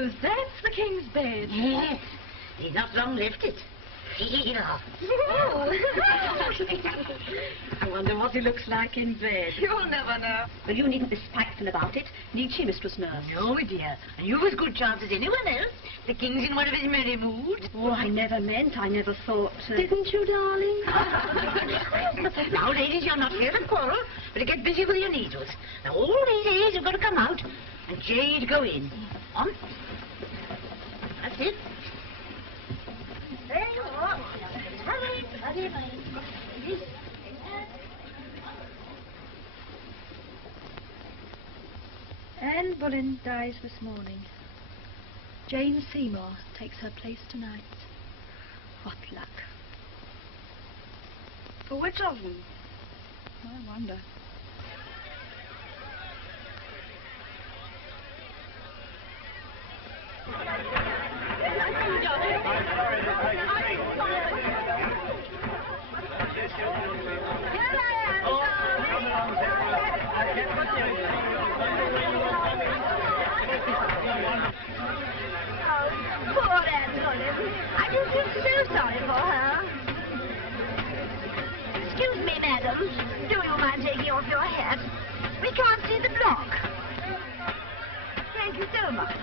So that's the king's bed. Yes, he's not long left it. Oh. I wonder what he looks like in bed. You'll never know. Well, you needn't be spiteful about it, need she, Mistress Nurse? No, dear. And you've as good chance as anyone else. The king's in one of his merry moods. Oh, I never thought... Didn't you, darling? Now, ladies, you're not here to quarrel, but to get busy with your needles. Now, all these A's have got to come out, and J's go in. On. That's it. There you are. Hurry. Anne Boleyn dies this morning. Jane Seymour takes her place tonight. What luck. For which of them? I wonder. Poor Anne Boleyn. I do feel so sorry for her. Excuse me, madam. Do you mind taking off your hat? We can't see the block. Thank you so much.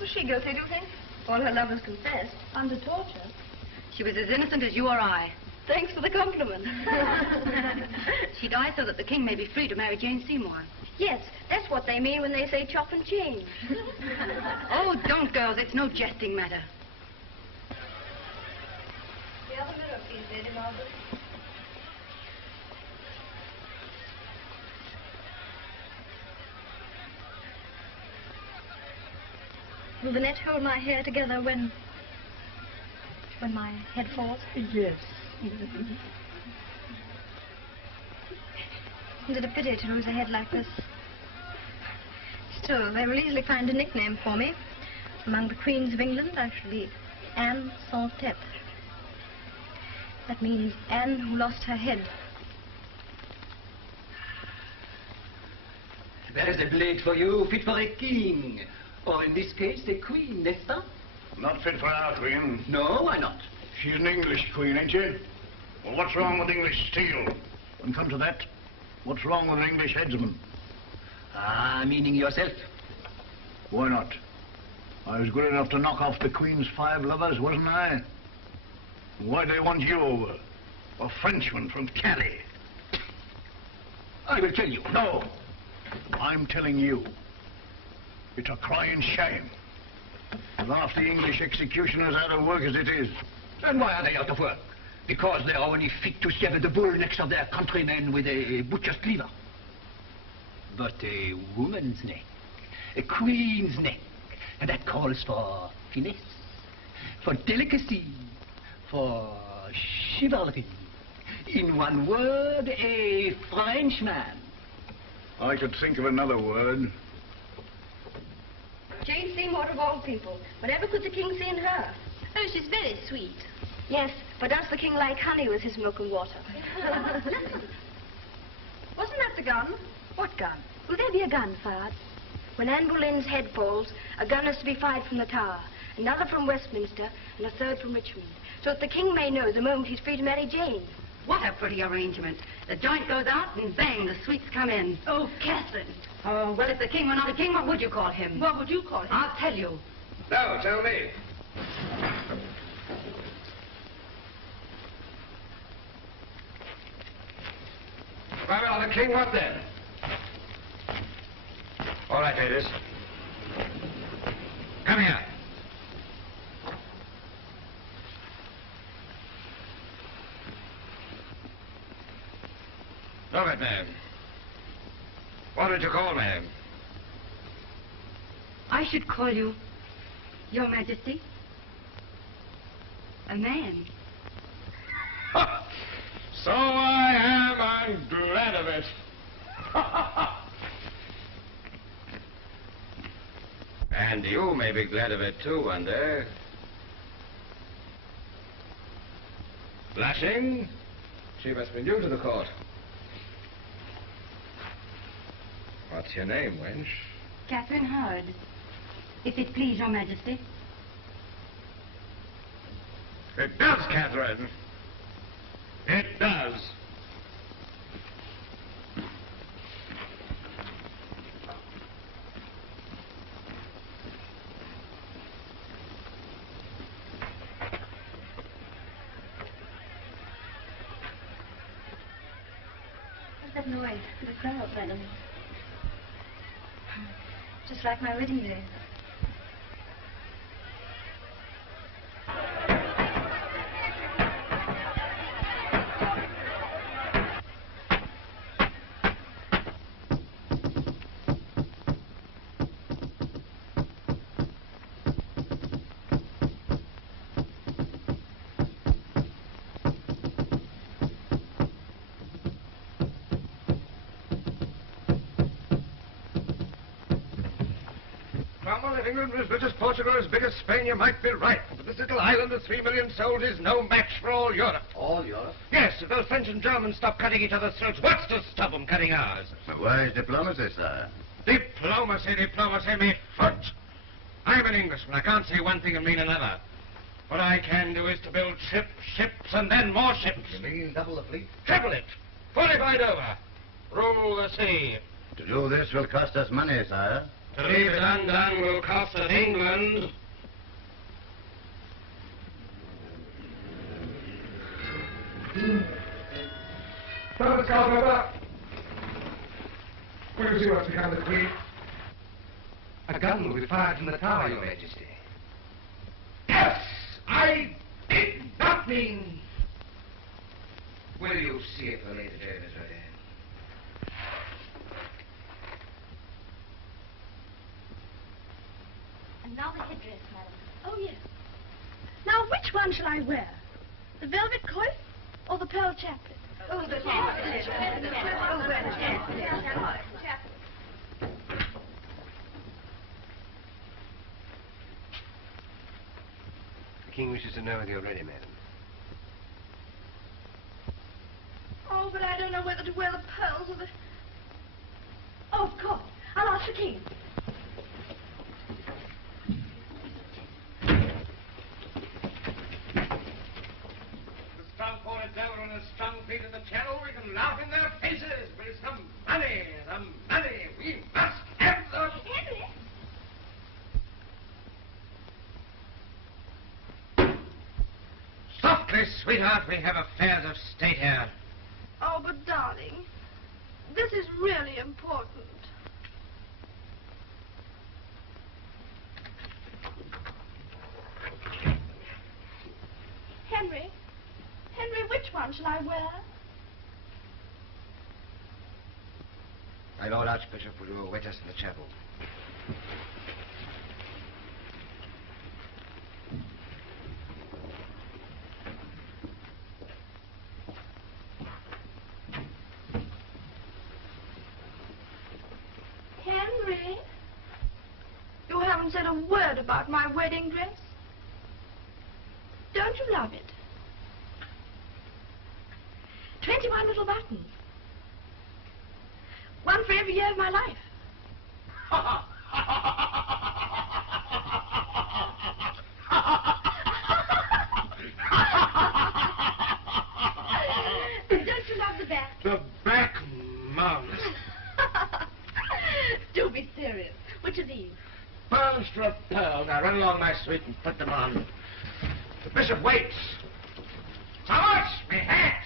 Was she guilty, do you think? All her lovers confessed. Under torture? She was as innocent as you or I. Thanks for the compliment. She died so that the king may be free to marry Jane Seymour. Yes, that's what they mean when they say chop and change. Oh, don't, girls. It's no jesting matter. The other mirror, please, Lady Margaret. Will the net hold my hair together when my head falls? Yes. Is it a pity to lose a head like this? Still, they will easily find a nickname for me. Among the queens of England, I shall be Anne sans tête. That means Anne who lost her head. There's a blade for you, fit for a king. Or in this case, a queen, n'est-ce pas? Not fit for our queen. No, why not? She's an English queen, ain't she? Well, what's wrong with English steel? And come to that, what's wrong with an English headsman? Ah, meaning yourself. Why not? I was good enough to knock off the Queen's 5 lovers, wasn't I? Why do they want you over? A Frenchman from Calais. I will tell you. No. I'm telling you. It's a crying shame. With half the English executioners out of work as it is. And why are they out of work? Because they are only fit to sever the bull necks of their countrymen with a butcher's cleaver. But a woman's neck, a queen's neck, and that calls for finesse, for delicacy, for chivalry. In one word, a Frenchman. I could think of another word. Jane Seymour of all people. Whatever could the king see in her? Oh, she's very sweet. Yes, but does the king like honey with his milk and water? Wasn't that the gun? What gun? Will there be a gun fired? When Anne Boleyn's head falls, a gun is to be fired from the Tower, another from Westminster, and a third from Richmond, so that the king may know the moment he's free to marry Jane. What a pretty arrangement. The joint goes out and bang, the sweets come in. Oh, Catherine, Oh, well, if the king were not a king, what would you call him? What would you call him? I'll tell you. No, tell me. Well, the king what then? All right, ladies. Come here. Look at me. What did you call me? I should call you, Your Majesty, a man. So I am. I'm glad of it. And you may be glad of it too one day. Blushing? She must be new to the court. What's your name, wench? Catherine Howard, if it please Your Majesty. It does, Catherine. It does. What's that noise? The crowd, madam. Just like my wedding day. If England was as big as Portugal, as big as Spain, you might be right. But this little island of 3 million souls is no match for all Europe. All Europe? Yes, if those French and Germans stop cutting each other's throats, what's to stop them cutting ours? Where is diplomacy, sir? Diplomacy, me foot. I'm an Englishman. I can't say one thing and mean another. What I can do is to build ships, and then more ships. You mean double the fleet? Triple it. Fortified over. Rule the sea. To do this will cost us money, sire. To leave it undone will cost us England. Thomas Calvert, will you see what's become of the Queen? A gun will be fired from the tower, Your Majesty. Yes, I did not mean. Will you see if the Lady Jane is ready? And now the headdress, madam. Oh, yes. Now, which one shall I wear? The velvet coif or the pearl chaplet? Oh, the The king wishes to know whether you're ready, madam. Oh, but I don't know whether to wear the pearls or the... Oh, of course. I'll ask the king. Strong feet in the channel, we can laugh in their faces, but it's the money. We must have the... Henry? Softly, sweetheart, we have affairs of state here. Oh, but darling, this is really important. Henry? Henry, which one shall I wear? My Lord Archbishop will await us in the chapel. Henry? You haven't said a word about my wedding dress. Don't you love it? 21 little buttons. One for every year of my life. Don't you love the back? The back, Mum. it and put them on. The bishop waits. Thomas, me hat!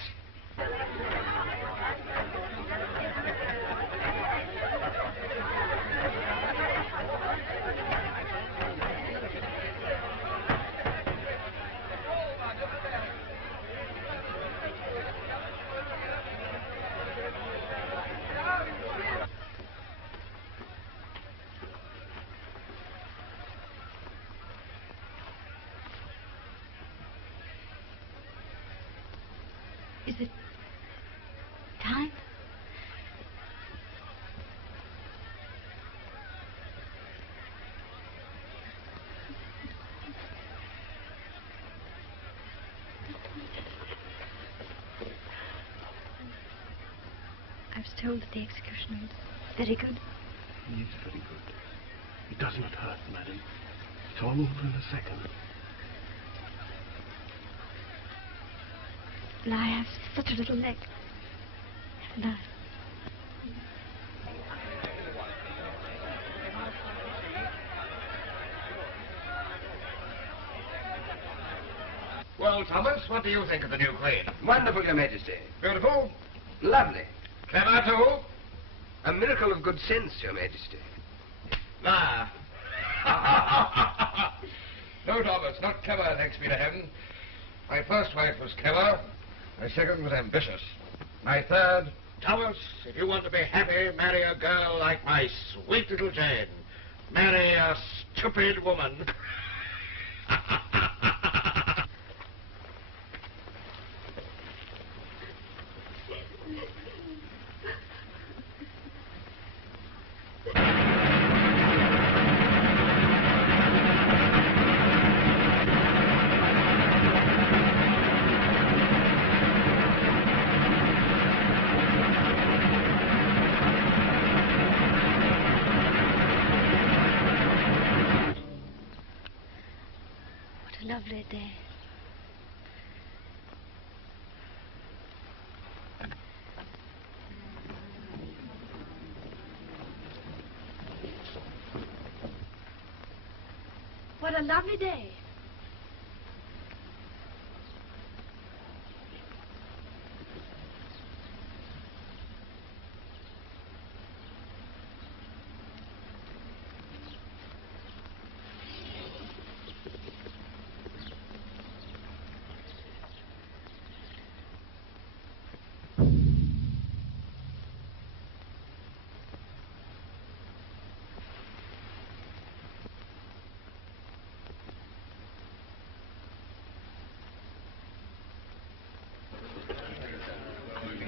Is it time? I was told that the executioner is very good. He is very good. It does not hurt, madam. It's all over in a second. And I have such a little leg. And I... Well, Thomas, what do you think of the new queen? Wonderful, Your Majesty. Beautiful? Lovely. Clever, too? A miracle of good sense, Your Majesty. Ah. No, Thomas, not clever, thanks be to heaven. My first wife was clever. My second was ambitious. My third, Thomas, if you want to be happy, marry a girl like my sweet little Jane. Marry a stupid woman. What a lovely day. What a lovely day.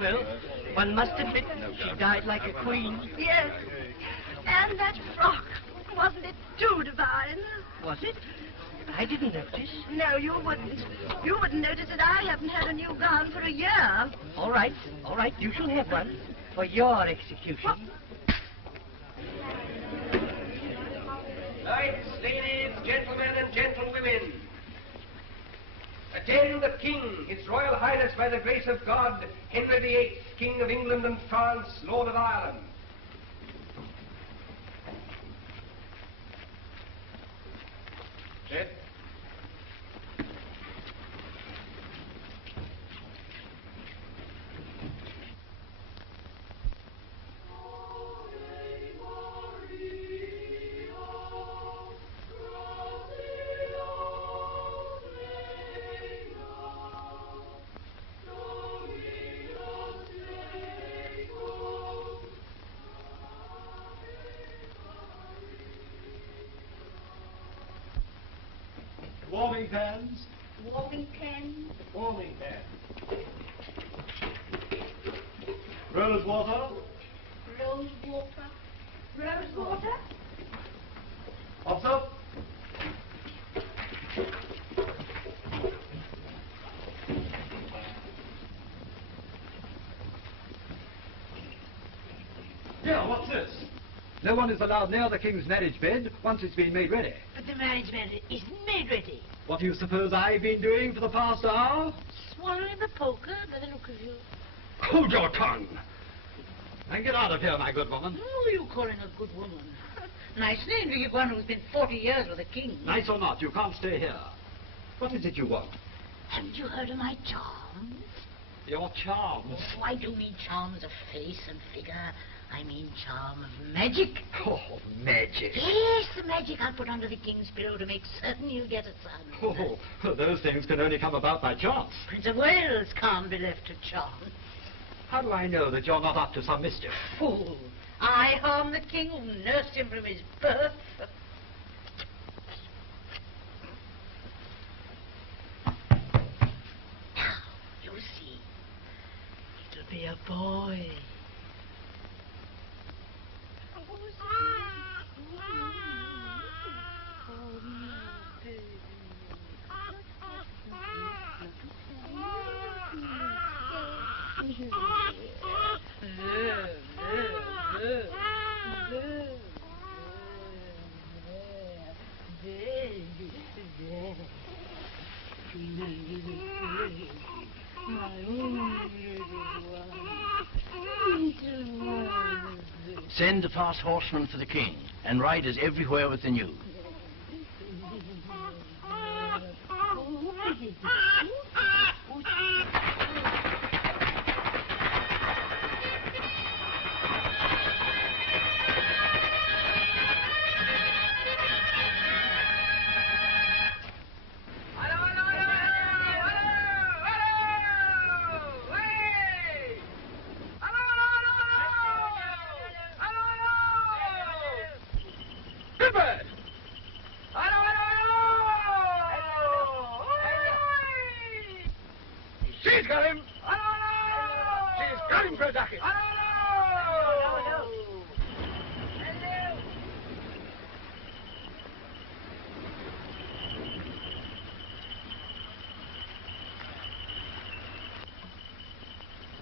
Well, one must admit she died like a queen. Yes. And that frock. Wasn't it too divine? Was it? I didn't notice. No, you wouldn't. You wouldn't notice that I haven't had a new gown for a year. All right, you shall have one for your execution. Knights, ladies, gentlemen, and gentlewomen. Attend the King, His Royal Highness, by the grace of God, Henry VIII, King of England and France, Lord of Ireland. Sit. Warming pans. Warming pan. Warming pan. Rose water. Rose water. Rose water. Hops up. Yeah, what's this? No one is allowed near the king's marriage bed once it's been made ready. But the marriage bed isn't made ready. What do you suppose I've been doing for the past hour? Swallowing the poker by the look of you. Hold your tongue! And get out of here, my good woman. Who are you calling a good woman? nice name to give one who's been 40 years with a king. Nice or not, you can't stay here. What is it you want? Haven't you heard of my charms? Your charms? Oh, I do mean charms of face and figure. I mean charm of magic. Oh, magic. Yes, the magic I'll put under the king's pillow to make certain he'll get a son. Oh, those things can only come about by chance. Prince of Wales can't be left to chance. How do I know that you're not up to some mischief? Fool. I harm the king who nursed him from his birth. Now, you see, it'll be a boy. Send the fast horsemen for the king, and riders everywhere with the news. She's got him! She's got him for a ducat!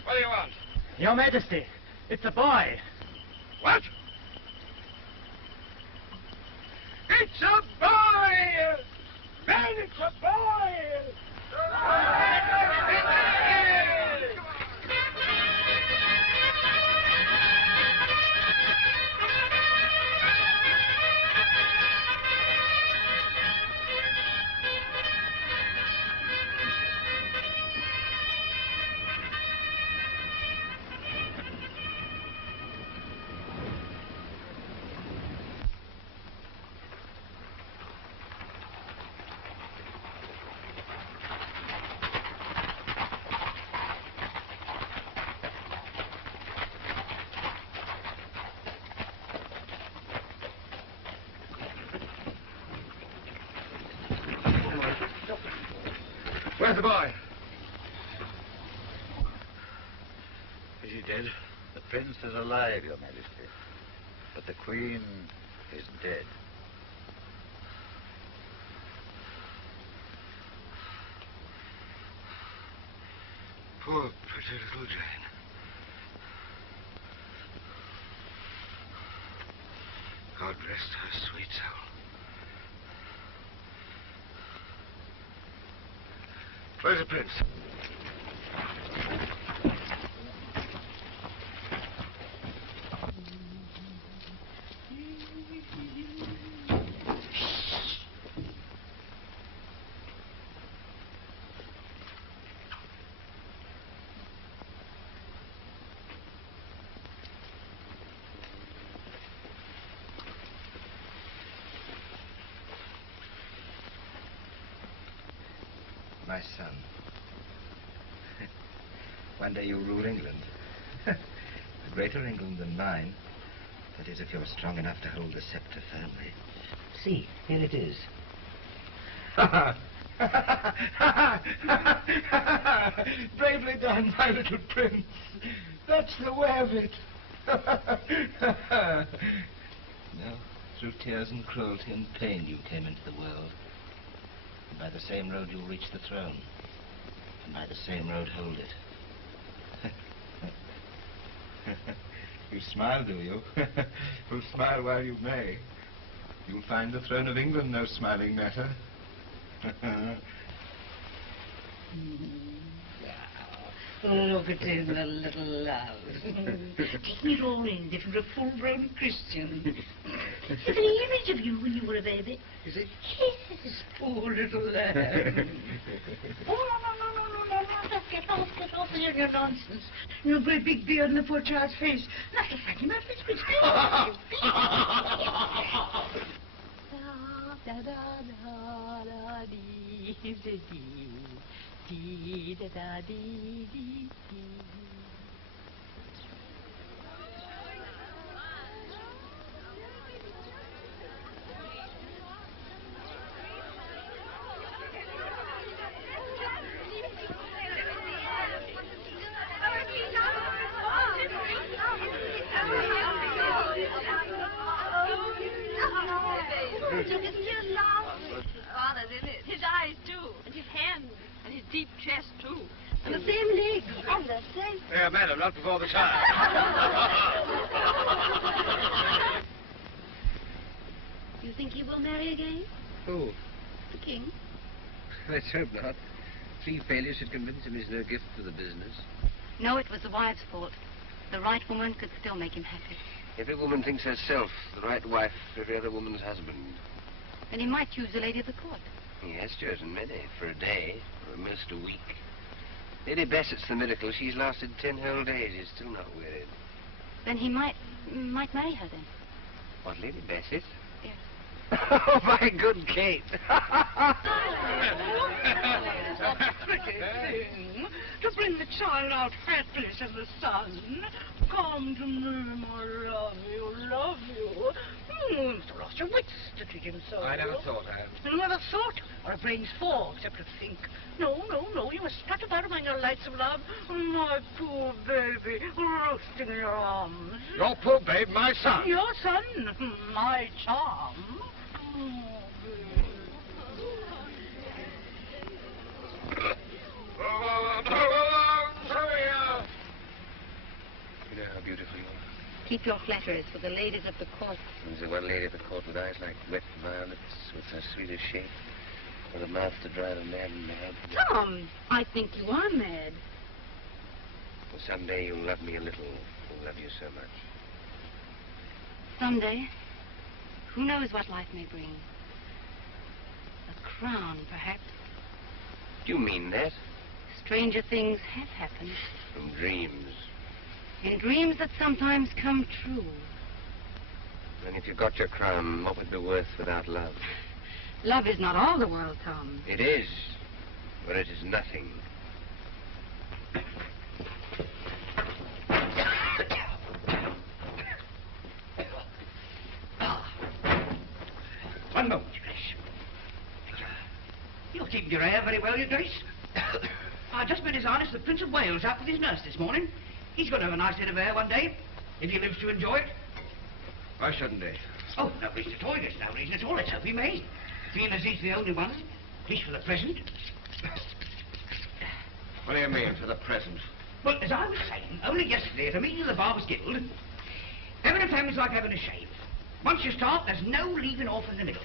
What do you want? Your Majesty, it's a boy. What? It's a boy! Man, it's a boy! Where's the boy? Is he dead? The prince is alive, Your Majesty. But the queen is dead. Poor pretty little Jane. God rest her sweet soul. Where's the prince? My son. One day you'll rule England. A greater England than mine. That is, if you're strong enough to hold the scepter firmly. See, here it is. Bravely done, my little prince. That's the way of it. No, through tears and cruelty and pain you came into the world. And by the same road you'll reach the throne. And by the same road hold it. You smile, do you? Well, smile while you may. You'll find the throne of England no smiling matter. Look at him, the little love. Taking it all in, different from a full-grown Christian. There's an image of you when you were a baby. Is it? Yes, poor little lamb. No. Get off with your nonsense. Your great big beard and the poor child's face. Like a fatty muffin, which da da da da dee dee dee da da dee dee dee. Look at his mouth. Father's in it. His eyes, too. And his hands. And his deep chest, too. And the same legs. And the same... Yeah, madam, not before the child. You think he will marry again? Who? The king? Let's hope not. 3 failures should convince him he's no gift for the business. No, it was the wife's fault. The right woman could still make him happy. Every woman thinks herself the right wife for every other woman's husband. Then he might choose a lady of the court. He has chosen many, for a day, or at most a week. Lady Bassett's the miracle. She's lasted 10 whole days. He's still not wearied. Then he might marry her then. What, Lady Bassett? Yes. Oh, my good Kate. Pretty thing, to bring the child out hatless as the sun. Come to me, my love you. You've lost your wits to treat him so. I never thought I had. You never thought? Or a brain's for, except to think. No, you must strut about among your lights of love. My poor baby, roasting in your arms. Your poor babe, my son. Your son, my charm. You know how beautiful you are. Keep your flatteries for the ladies of the court. There's the one lady at the court with eyes like wet violets, with her sweetest shape, with a mouth to drive a man mad. Tom, I think you are mad. Well, someday you'll love me a little. I'll love you so much. Someday, who knows what life may bring? A crown, perhaps. Do you mean that? Stranger things have happened. From dreams. In dreams that sometimes come true. And if you got your crown, what would it be worth without love? Love is not all the world, Tom. It is, but it is nothing. One moment, Grace. You're keeping your air very well, your Grace. I just met His Highness the Prince of Wales out with his nurse this morning. He's going to have a nice head of air one day, if he lives to enjoy it. Why shouldn't he? Oh, no reason at all, there's no reason at all. Let's hope he may. Seeing as he's the only one, at least for the present. What do you mean, for the present? Well, as I was saying, only yesterday at a meeting of the Barbers' Guild, having a family's like having a shave. Once you start, there's no leaving off in the middle.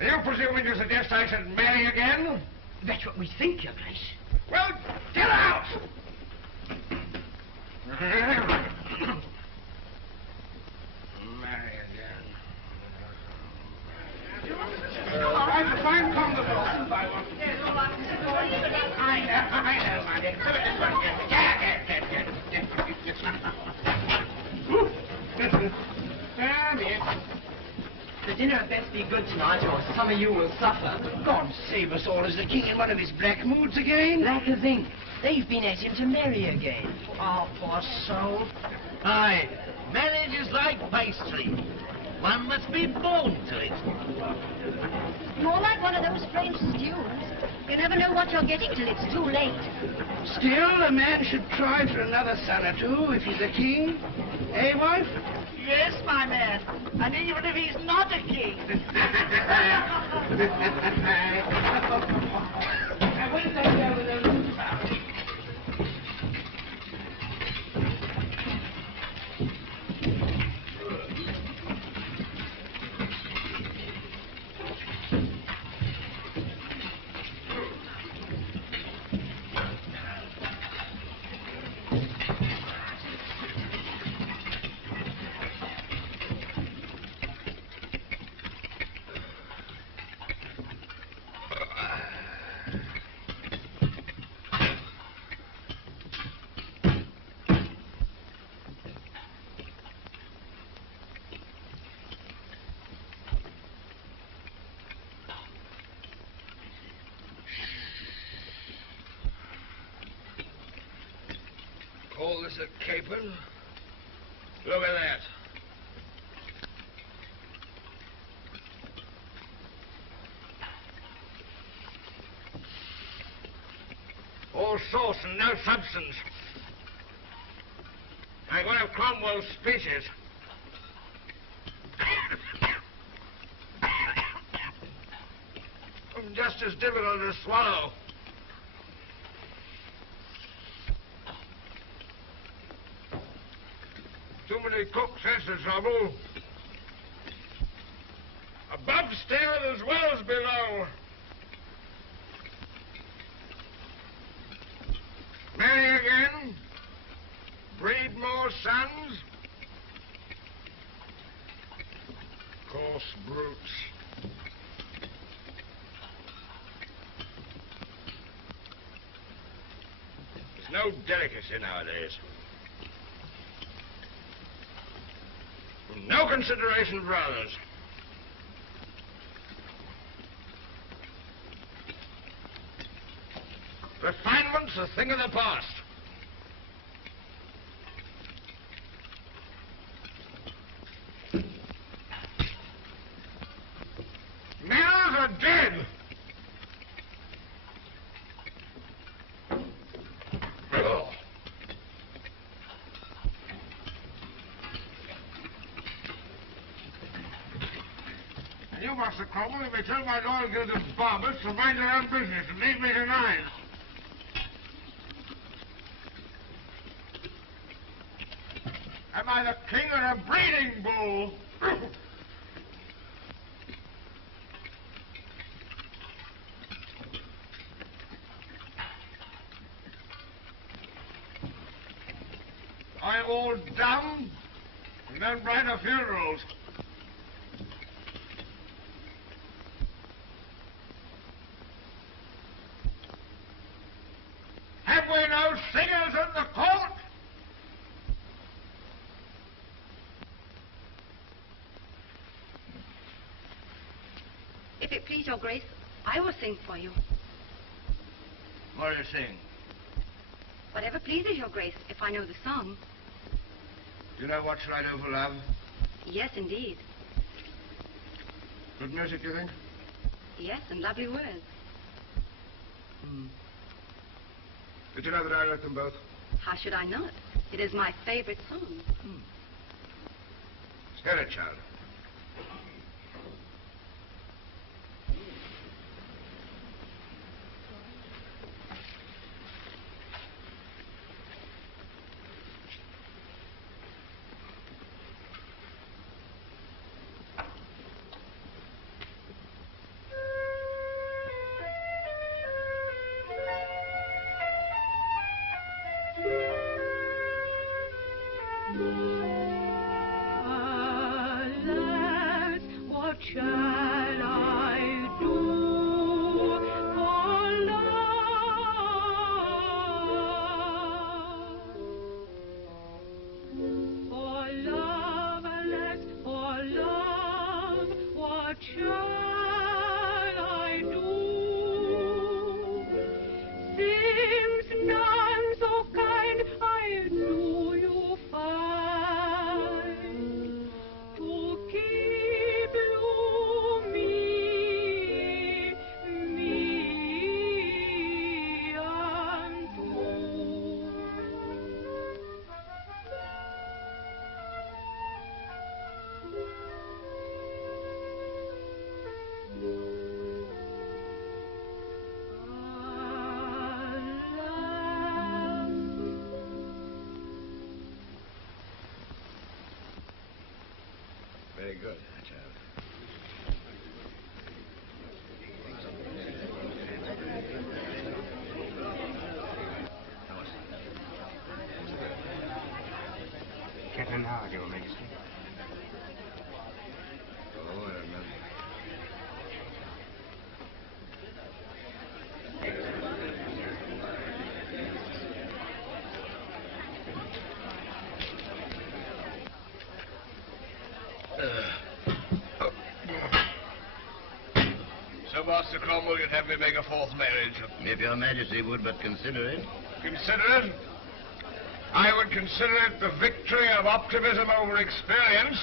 Are you presuming to suggest I should marry again? That's what we think, Your Grace. Well, get out! Marry again. I'm fine, come the boss. I know, my dear. Damn it. The dinner had best be good tonight, or some of you will suffer. God save us all. Is the king in one of his black moods again? Black as ink. They've been at him to marry again. Oh, poor soul. Aye, marriage is like pastry. One must be born to it. You're like one of those French stews. You never know what you're getting till it's too late. Still, a man should try for another son or two if he's a king. Eh, wife? Yes, my man. And even if he's not a king. Call this a caper? Look at that. All sauce and no substance. Like one of Cromwell's speeches. Just as difficult to swallow. Too many cooks, that's the trouble. Above stairs as well as below. Marry again? Breed more sons? Coarse brutes. There's no delicacy nowadays. No consideration for others. Refinement's a thing of the past. Manners are dead. Oh. And you, Master Cromwell, you may tell my loyal guild of barbers to mind their own business and leave me to mine. Am I the king or a breeding bull? I'm all dumb and then write a funerals. Have we no singers in the court? If it please your grace, I will sing for you. What do you sing? Whatever pleases your grace, if I know the song. Do you know what shall I do for love? Yes, indeed. Good music, you think? Yes, and lovely words. Did you know that I wrote them both? How should I not? It is my favorite song. Hear it, child. Alas, what shall I do for love? For love, alas, for love, what shall I do? Seems none so kind I do you find to keep you me untrue. Very good, child. Catherine of Aragon, Your Majesty. Oh, I remember. So, Master Cromwell, you'd have me make a fourth marriage? If your majesty would but consider it. Consider it? I would consider it the victory of optimism over experience.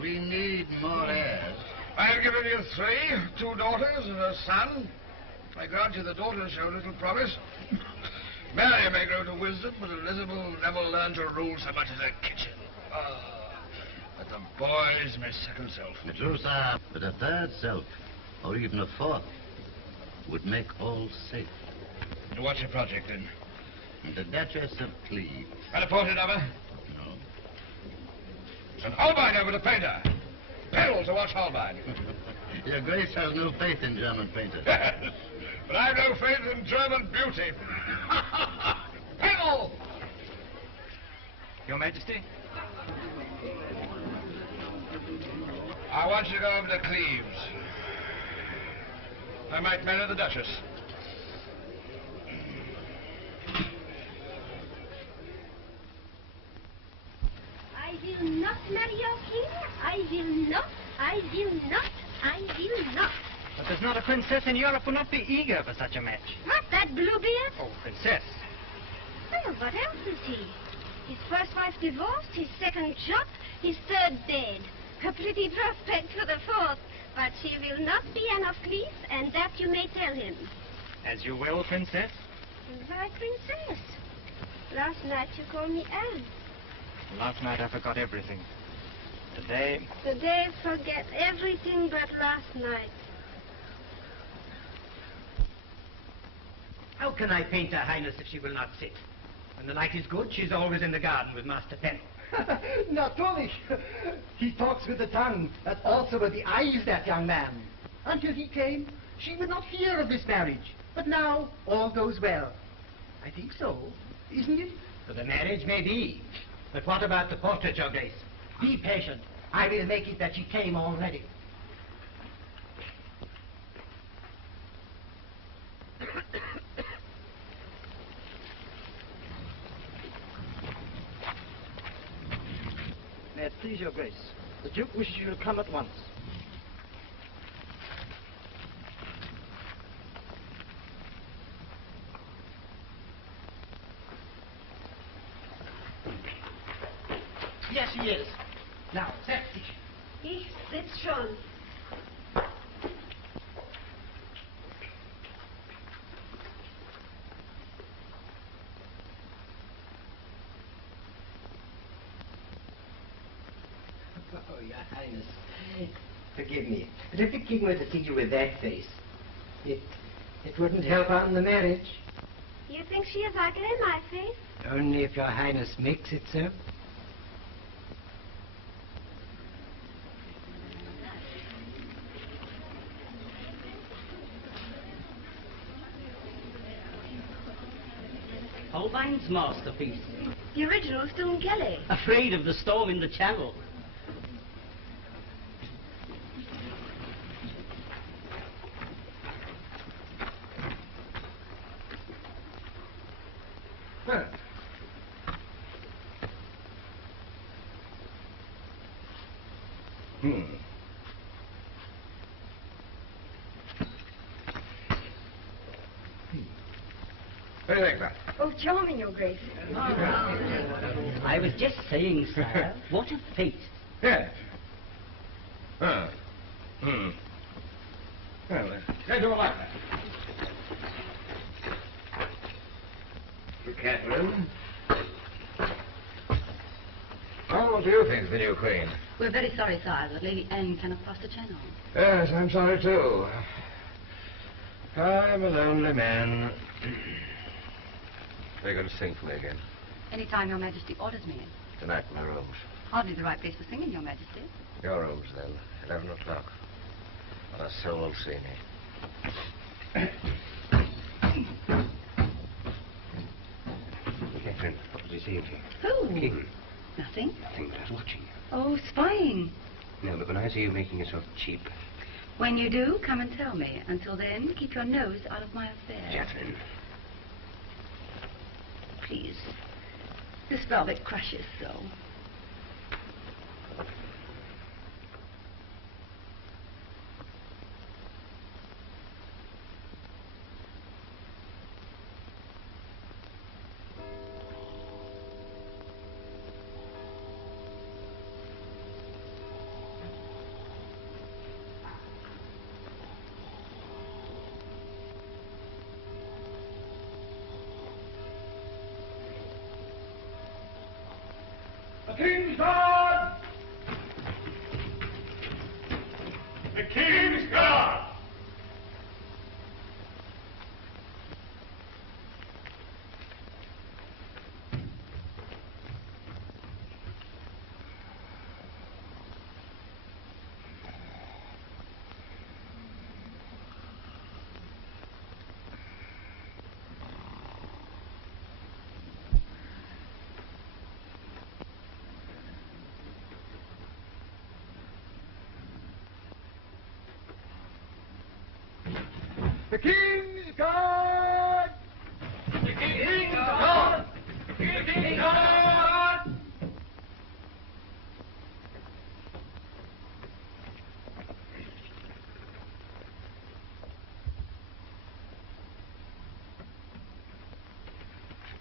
We need more heirs. I have given you 3, 2 daughters and a son. I grant you the daughters show little promise. Mary may grow to wisdom, but Elizabeth will never learn to rule so much as a kitchen. But the boys may second self. True, sir. But a third self, or even a fourth, would make all safe. What's your project, then? The Duchess of Cleves. And a portrait of her? No. And Holbein over to paint her. Peril to watch Holbein. Your Grace has no faith in German painters. But I've no faith in German beauty. Peril! Your Majesty? I want you to go over to Cleves. I might marry the Duchess. I will not marry your king. I will not. I will not. I will not. But there's not a princess in Europe who will not be eager for such a match. What, that Bluebeard? Oh, princess. Well, what else is he? His first wife divorced, his second shot, his third dead. A pretty prospect for the fourth, but she will not be Anne of Cleves, and that you may tell him. As you will, princess. Why, princess? Last night you called me Anne. Last night I forgot everything. Today... Today forget everything but last night. How can I paint Her Highness if she will not sit? When the light is good, she's always in the garden with Master Pen. Natürlich. He talks with the tongue, but also with the eyes, that young man. Until he came, she would not hear of this marriage. But now, all goes well. I think so, isn't it? For the marriage may be. But what about the portrait, Your Grace? Be patient. I will make it that she came already. May it please your Grace, the Duke wishes you to come at once. Yes, he is. Now, setz dich. Ich sitz schon. Oh, Your Highness, forgive me. But if the king were to see you with that face, it wouldn't help on the marriage. You think she is ugly in my face? Only if Your Highness makes it so. Holbein's masterpiece. The original is still in Kelly. Afraid of the storm in the channel. Huh. What do you think, man? Oh, charming, Your Grace. I was just saying, sir, what a fate. Yes. Well, I don't like that. Catherine. Oh, what do you think of the new queen? We're very sorry, sire, that Lady Anne cannot cross the channel. Yes, I'm sorry too. I'm a lonely man. Are you going to sing for me again? Any time Your Majesty orders me. Tonight in my rooms. Hardly the right place for singing, Your Majesty. Your rooms, then. 11 o'clock. Not a soul will see me. Catherine, what was he saying to you? Who? The king. Nothing. Nothing, but I was watching you. Oh, spying. No, but when I see you making yourself cheap... When you do, come and tell me. Until then, keep your nose out of my affairs. Catherine. Please. This velvet crushes so. The King's Guard! The King's Guard! The King's Guard! The King's Guard! The King's Guard!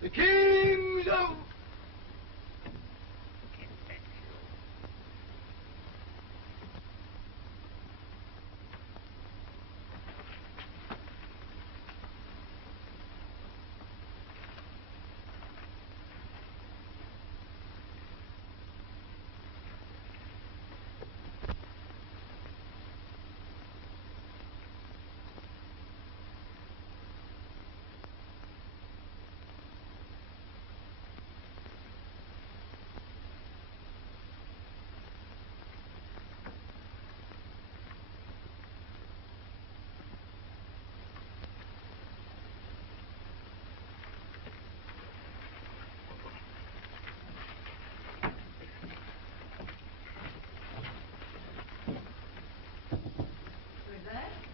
The King's of...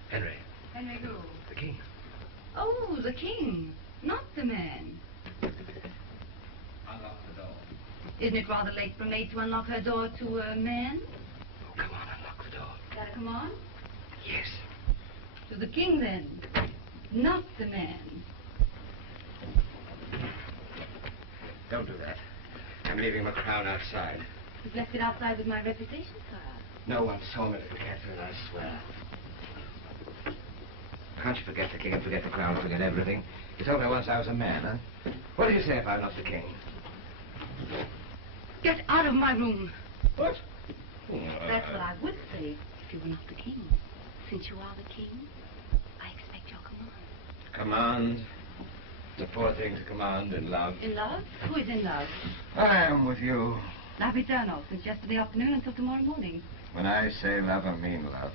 Henry. Henry who? The king. Oh, the king. Not the man. Unlock the door. Isn't it rather late for a maid to unlock her door to a man? Oh, come on, unlock the door. Is that a command? Yes. To the king, then. Not the man. Don't do that. I'm leaving my crown outside. You've left it outside with my reputation, sire. No one saw me, little Catherine, I swear. Can't you forget the king and forget the crown, forget everything? You told me once I was a man, huh? What do you say if I'm not the king? Get out of my room. What? That's what I would say if you were not the king. Since you are the king, I expect your command. Command? It's a poor thing to command in love. In love? Who is in love? I am with you. Love eternal, since yesterday afternoon until tomorrow morning. When I say love, I mean love.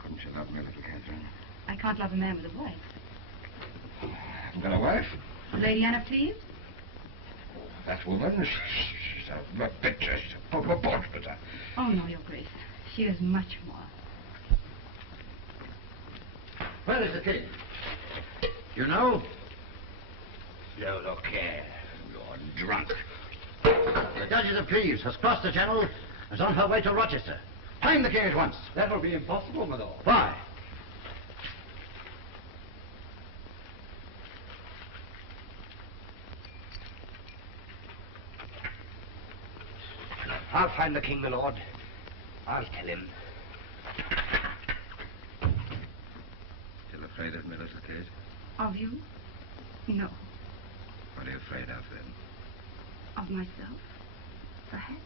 Couldn't you love me, little Catherine? I can't love a man with a wife. I've got a wife. Lady Anna Cleves? That woman, she's a picture, she's a portrait. Oh, no, Your Grace. She is much more. Where is the king? You know? No, look here. You're drunk. The Duchess of Cleves has crossed the Channel and is on her way to Rochester. Find the king at once. That will be impossible, my lord. Why? I'll find the king, my lord. I'll tell him. Still afraid of me, little kid? Of you? No. What are you afraid of, then? Of myself? Perhaps.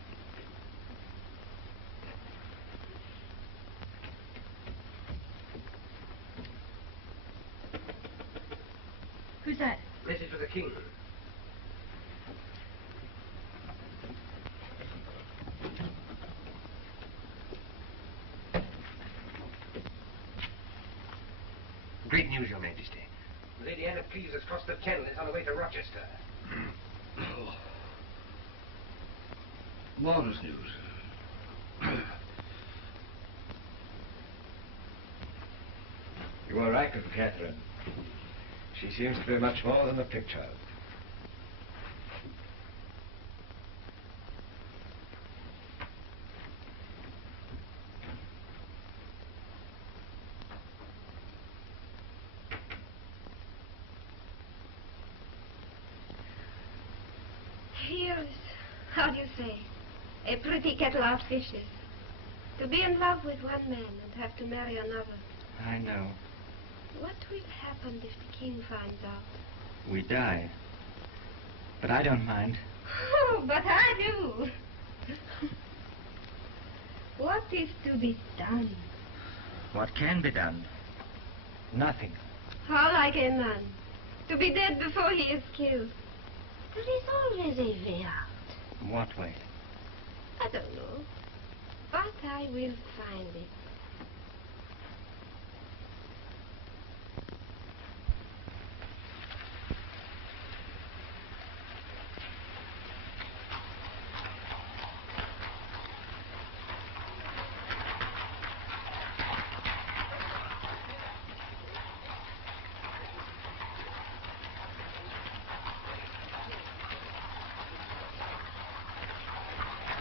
Who's that? Message for the king. Great news, Your Majesty. Lady Anna Cleves has crossed the Channel and is on her way to Rochester. Oh. Marvelous news. You are right, little Catherine. She seems to be much more than a picture. Here's, how do you say, a pretty kettle of fishes. To be in love with one man and have to marry another. I know. What will happen if the king finds out? We die. But I don't mind. Oh, but I do. What is to be done? What can be done? Nothing. How like a man. To be dead before he is killed. There is always a way out. What way? I don't know. But I will find it.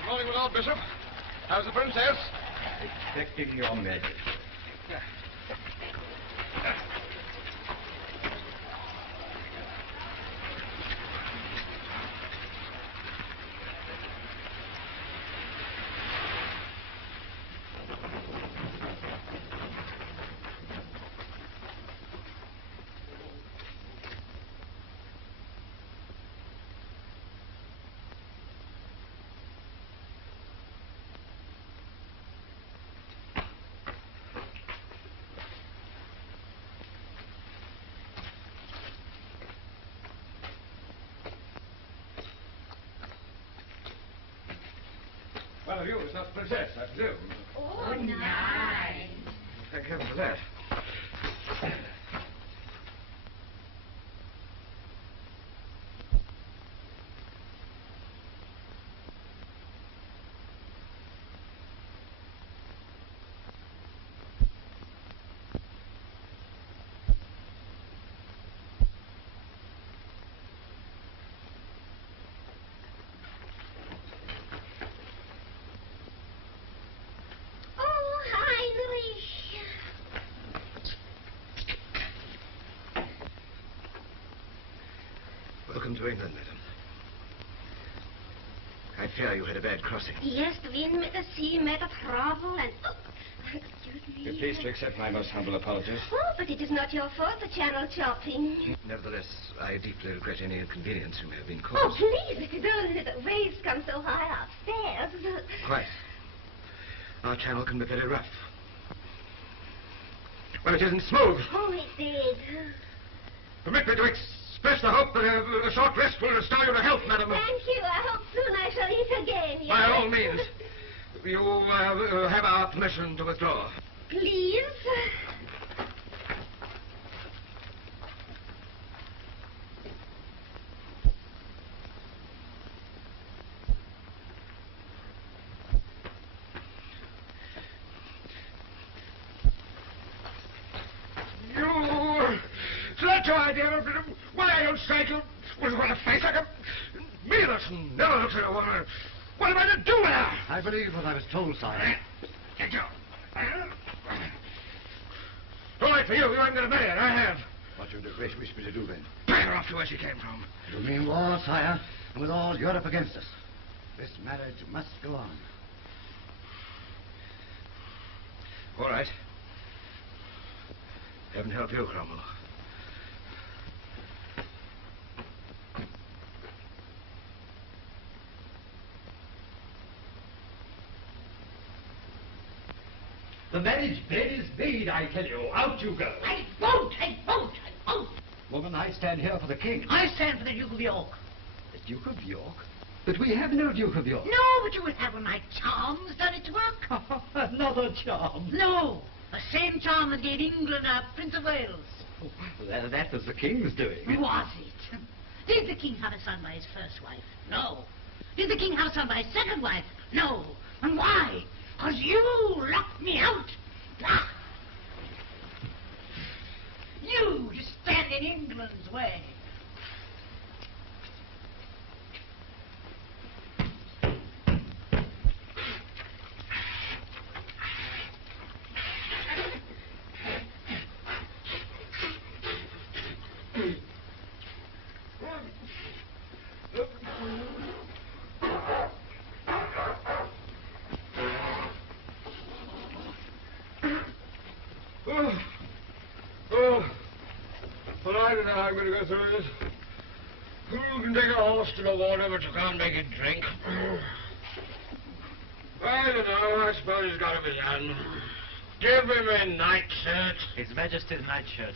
Good morning, my Lord Bishop. How's the princess? Expecting Your Majesty. One of you is not the princess, I presume. Oh, nice. Thank heaven for that. Oh, Heinrich. Welcome to England, madam. I fear you had a bad crossing. Yes, the wind met the sea, met the trouble, and... Oh, excuse me. Be pleased to accept my most humble apologies. Oh, but it is not your fault, the channel chopping. Nevertheless, I deeply regret any inconvenience you may have been Oh, caused. please, it is only the waves come so high upstairs. Quite. Our channel can be very rough. Well, it isn't smooth. Oh, it did. Permit me to express the hope that a short rest will restore you to health, madam. Thank you. I hope soon I shall eat again. Yes? By all means. You have our permission to withdraw. Please. So that's your idea of why I don't strike you with a face like a meaningless and never looks at a woman. What am I to do with her? I believe what I was told, sire. Take you. All right for you. You haven't got to marry her. I have. What do your grace wish me to do, then? Back her off to where she came from. You mean war, sire? And with all Europe against us. This marriage must go on. All right. Heaven help you, Cromwell. The marriage bed is made, I tell you. Out you go. I won't! I won't! I won't! Woman, I stand here for the king. I stand for the Duke of York. The Duke of York? But we have no Duke of York. No, but you will have when my charms done its work. Another charm. No, the same charm that gave England our Prince of Wales. That was the king's doing. Was it? Did the king have a son by his first wife? No. Did the king have a son by his second wife? No. And why? 'Cause you locked me out. Ah. You just stand in England's way. Well, I don't know how I'm going to go through this. You can take a horse to the water, but you can't make it drink. I don't know. I suppose it's got to be done. Give him a nightshirt. His Majesty's nightshirt.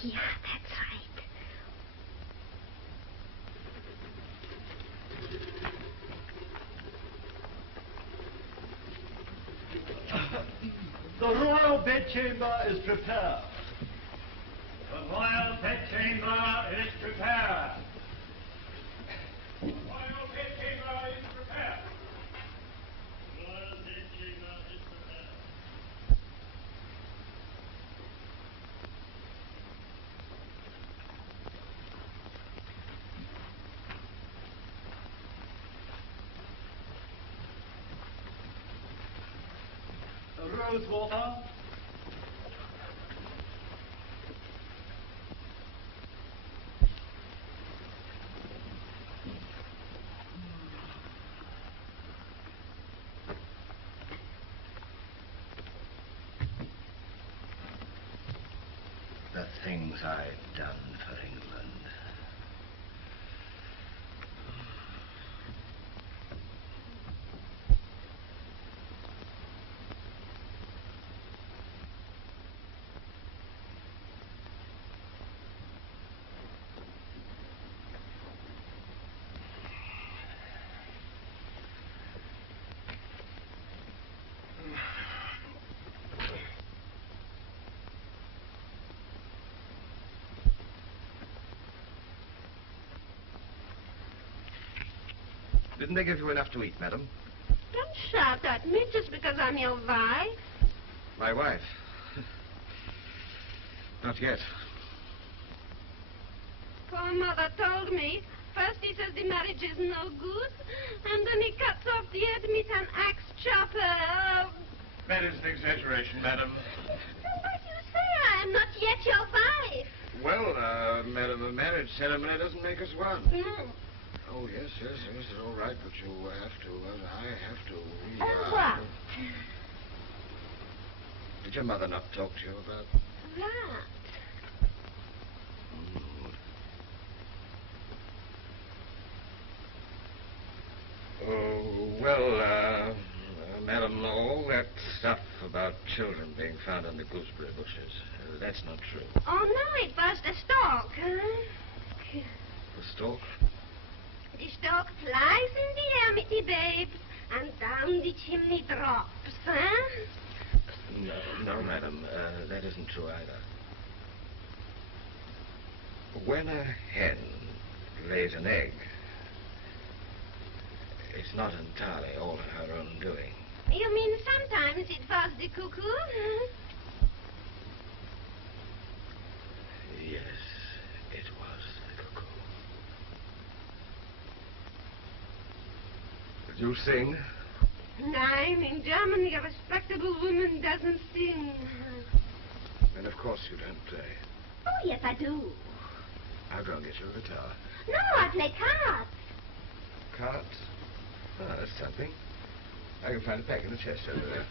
Yeah, that's right. The royal bedchamber is prepared. The royal bedchamber is prepared. The royal bedchamber is prepared. The royal bedchamber is prepared. Rose water. The things I've done for England. Didn't they give you enough to eat, madam? Don't shout at me just because I'm your wife. My wife? Not yet. Poor mother told me. First he says the marriage is no good, and then he cuts off the head with an axe chopper. That is an exaggeration, madam. But you say I am not yet your wife. Well, madam, a marriage ceremony doesn't make us one. Mm. Oh, yes, it's all right, but you have to, I have to. What? Did your mother not talk to you about... What? Oh, well, madam, all that stuff about children being found on the gooseberry bushes, that's not true. Oh, no, it was the stork, huh? The stork? The stork flies in the air, mitty babes, and down the chimney drops, huh? No, madam, that isn't true either. When a hen lays an egg, it's not entirely all her own doing. You mean sometimes it was the cuckoo, huh? Yes, it was the cuckoo. Did you sing? Nein, in Germany a respectable woman doesn't sing. And of course you don't play. Oh, yes, I do. I'll go and get you a guitar. No, I play cards. Cards? Oh, that's something. I can find a pack in the chest over there.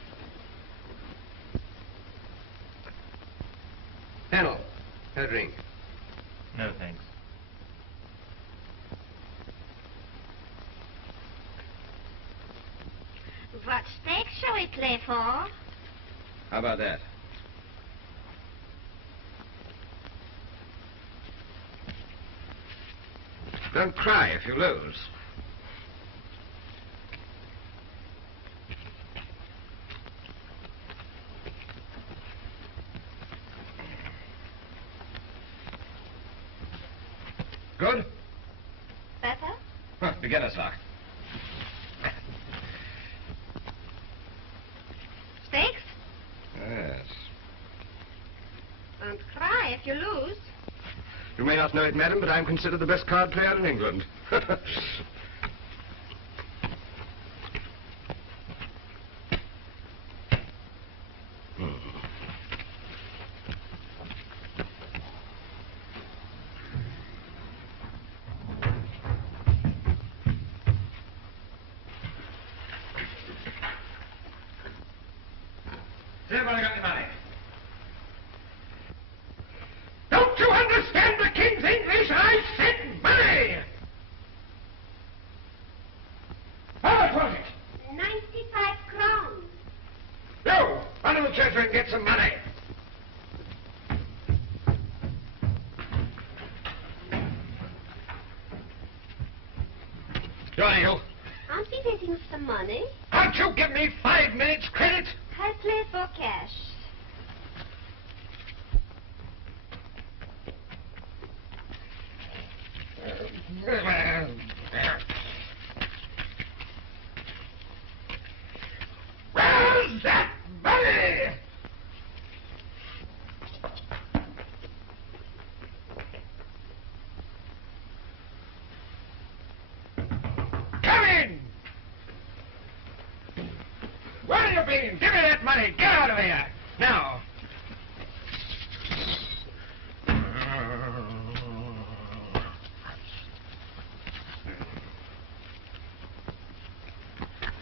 A drink? No, thanks. What stake shall we play for? How about that? Don't cry if you lose. Good? Better? Huh, beginner's luck. Stakes? Yes. Don't cry if you lose. You may not know it, madam, but I'm considered the best card player in England. Has everybody got the money? Don't you understand the King's English? I said money! How much was it? 95 crowns. No! Run to the treasury and get some money. Johnny, you. Aren't we waiting for some money? Can't you give me 5 minutes credit? I play for cash. Where's that money? Come in! Where have you been? Give me that money. Get out of here. Now.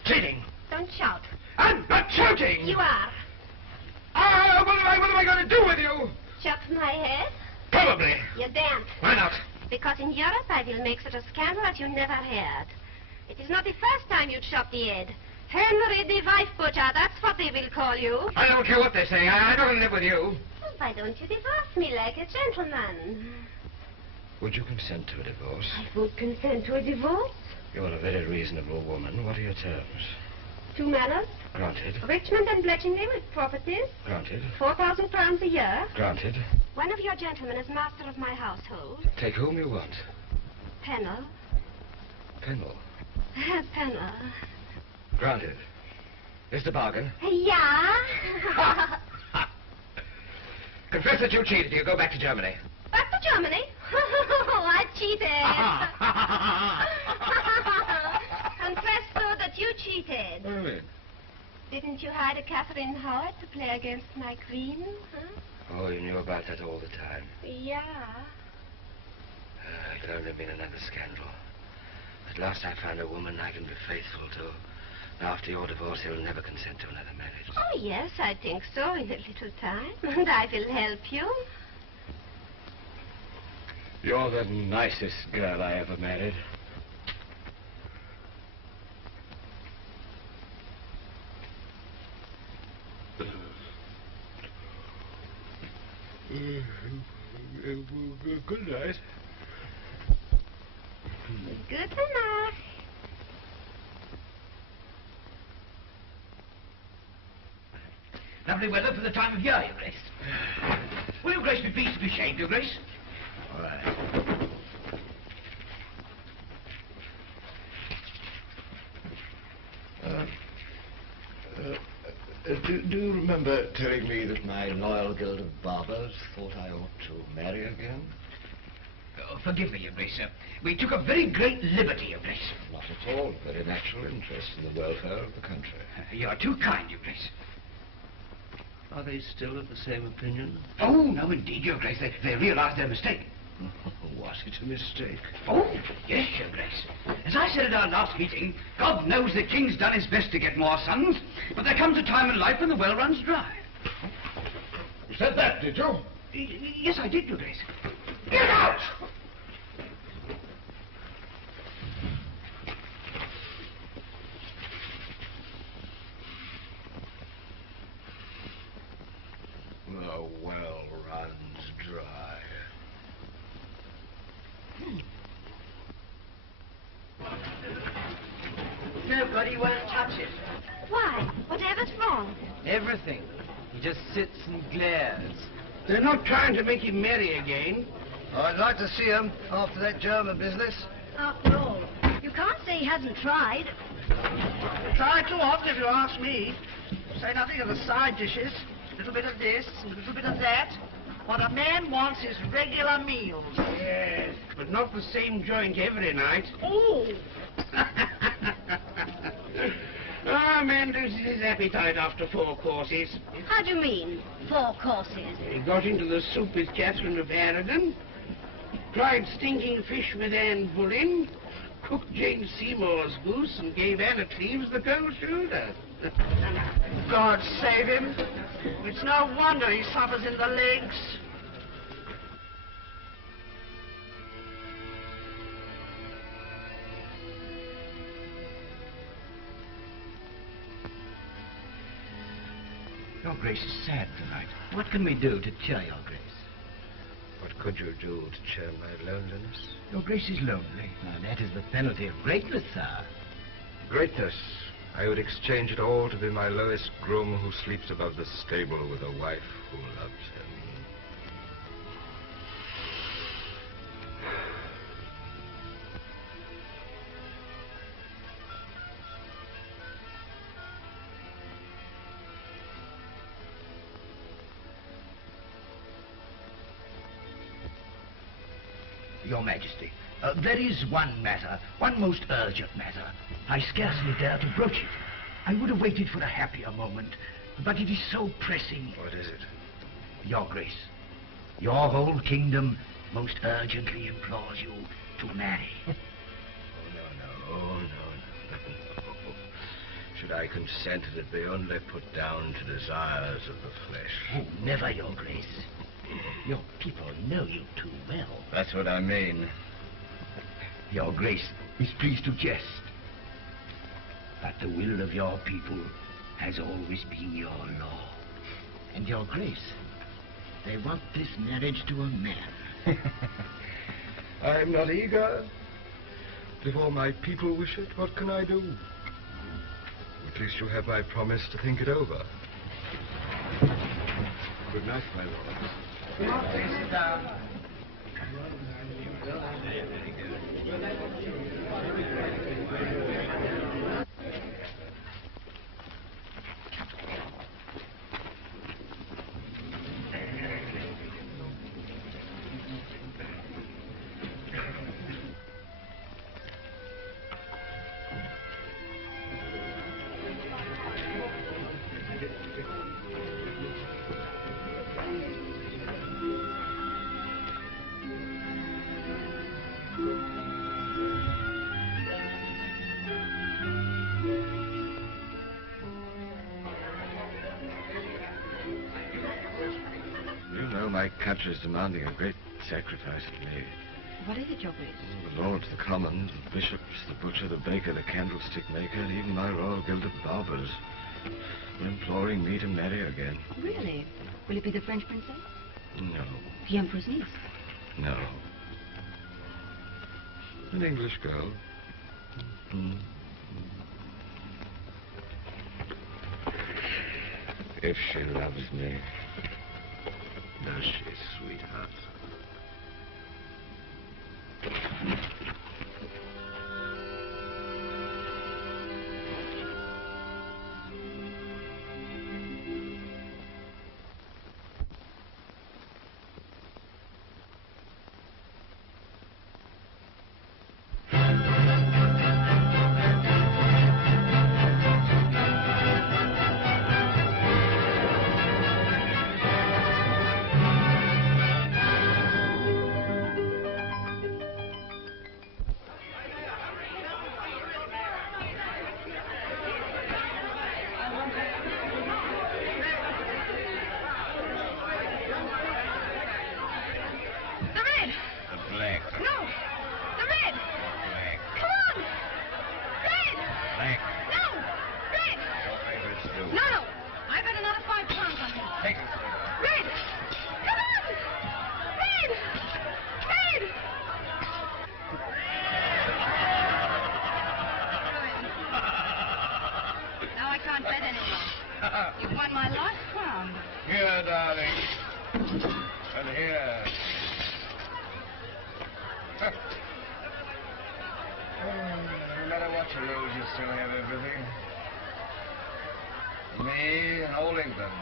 Cheating. Don't shout. I'm not shouting. You are. What am I going to do with you? Chop my head? Probably. You daren't. Why not? Because in Europe I will make such a scandal as you never heard. It is not the first time you chopped the head. Henry the wife butcher, that's what they will call you. I don't care what they say. I don't live with you. Well, why don't you divorce me like a gentleman? Would you consent to a divorce? I won't consent to a divorce. You're a very reasonable woman. What are your terms? 2 manors, Granted. Richmond and Bletchingley with properties, Granted. 4,000 crowns a year. Granted. One of your gentlemen is master of my household. Take whom you want. Pennell. Pennell. Pennell. Granted. Is the bargain? Yeah. Confess that you cheated. You go back to Germany. Back to Germany? I cheated. Confess, though, that you cheated. What do you mean? Didn't you hire Catherine Howard to play against my queen? Huh? Oh, you knew about that all the time. Yeah. It could only have been another scandal. At last I found a woman I can be faithful to. After your divorce, you'll never consent to another marriage. Oh, yes, I think so, in a little time. And I will help you. You're the nicest girl I ever married. Good night. Good enough. Lovely weather for the time of year, Your Grace. Will Your Grace be pleased to be shaved, Your Grace? All right. Do you remember telling me that my loyal guild of barbers thought I ought to marry again? Oh, forgive me, Your Grace. We took a very great liberty, Your Grace. Not at all. Very natural interest in the welfare of the country. You are too kind, Your Grace. Are they still of the same opinion? Oh, no, indeed, Your Grace. They realized their mistake. Was it a mistake? Oh, yes, Your Grace. As I said at our last meeting, God knows the King's done his best to get more sons, but there comes a time in life when the well runs dry. You said that, did you? Yes, I did, Your Grace. Get out! The well runs dry. Nobody won't touch it. Why? Whatever's wrong? Everything. He just sits and glares. They're not trying to make him merry again. I'd like to see him after that German business. After all, you can't say he hasn't tried. Try too often if you ask me. Say nothing of the side dishes. A little bit of this, and a little bit of that. What a man wants is regular meals. Yes, but not the same joint every night. Oh! A man loses his appetite after 4 courses. How do you mean, 4 courses? He got into the soup with Catherine of Aragon, tried stinking fish with Anne Boleyn, cooked Jane Seymour's goose, and gave Anna Cleves the cold shoulder. God save him. It's no wonder he suffers in the legs. Your Grace is sad tonight. What can we do to cheer Your Grace? What could you do to cheer my loneliness? Your Grace is lonely. That is the penalty of greatness, sir. Greatness. I would exchange it all to be my lowest groom who sleeps above the stable with a wife who loves him. Your Majesty, there is one matter, one most urgent matter. I scarcely dare to broach it. I would have waited for a happier moment, but it is so pressing. What is it? Your Grace, your whole kingdom most urgently implores you to marry. Oh, no. Should I consent, it be only put down to desires of the flesh. Oh, never, Your Grace. Your people know you too well. That's what I mean. Your Grace is pleased to jest. But the will of your people has always been your law. And Your Grace, they want this marriage to a man. I'm not eager. If all my people wish it, what can I do? At least you have my promise to think it over. Good night, my lord. Please sit down. My country is demanding a great sacrifice of me. What is it, Your Grace? The lords, the commons, the bishops, the butcher, the baker, the candlestick maker, and even my royal guild of barbers are imploring me to marry again. Really? Will it be the French princess? No. The Emperor's niece? No. An English girl. If she loves me. Does she, sweetheart? You've won my last crown. Here, darling. And here. No matter what you lose, you still have everything. Me and old England.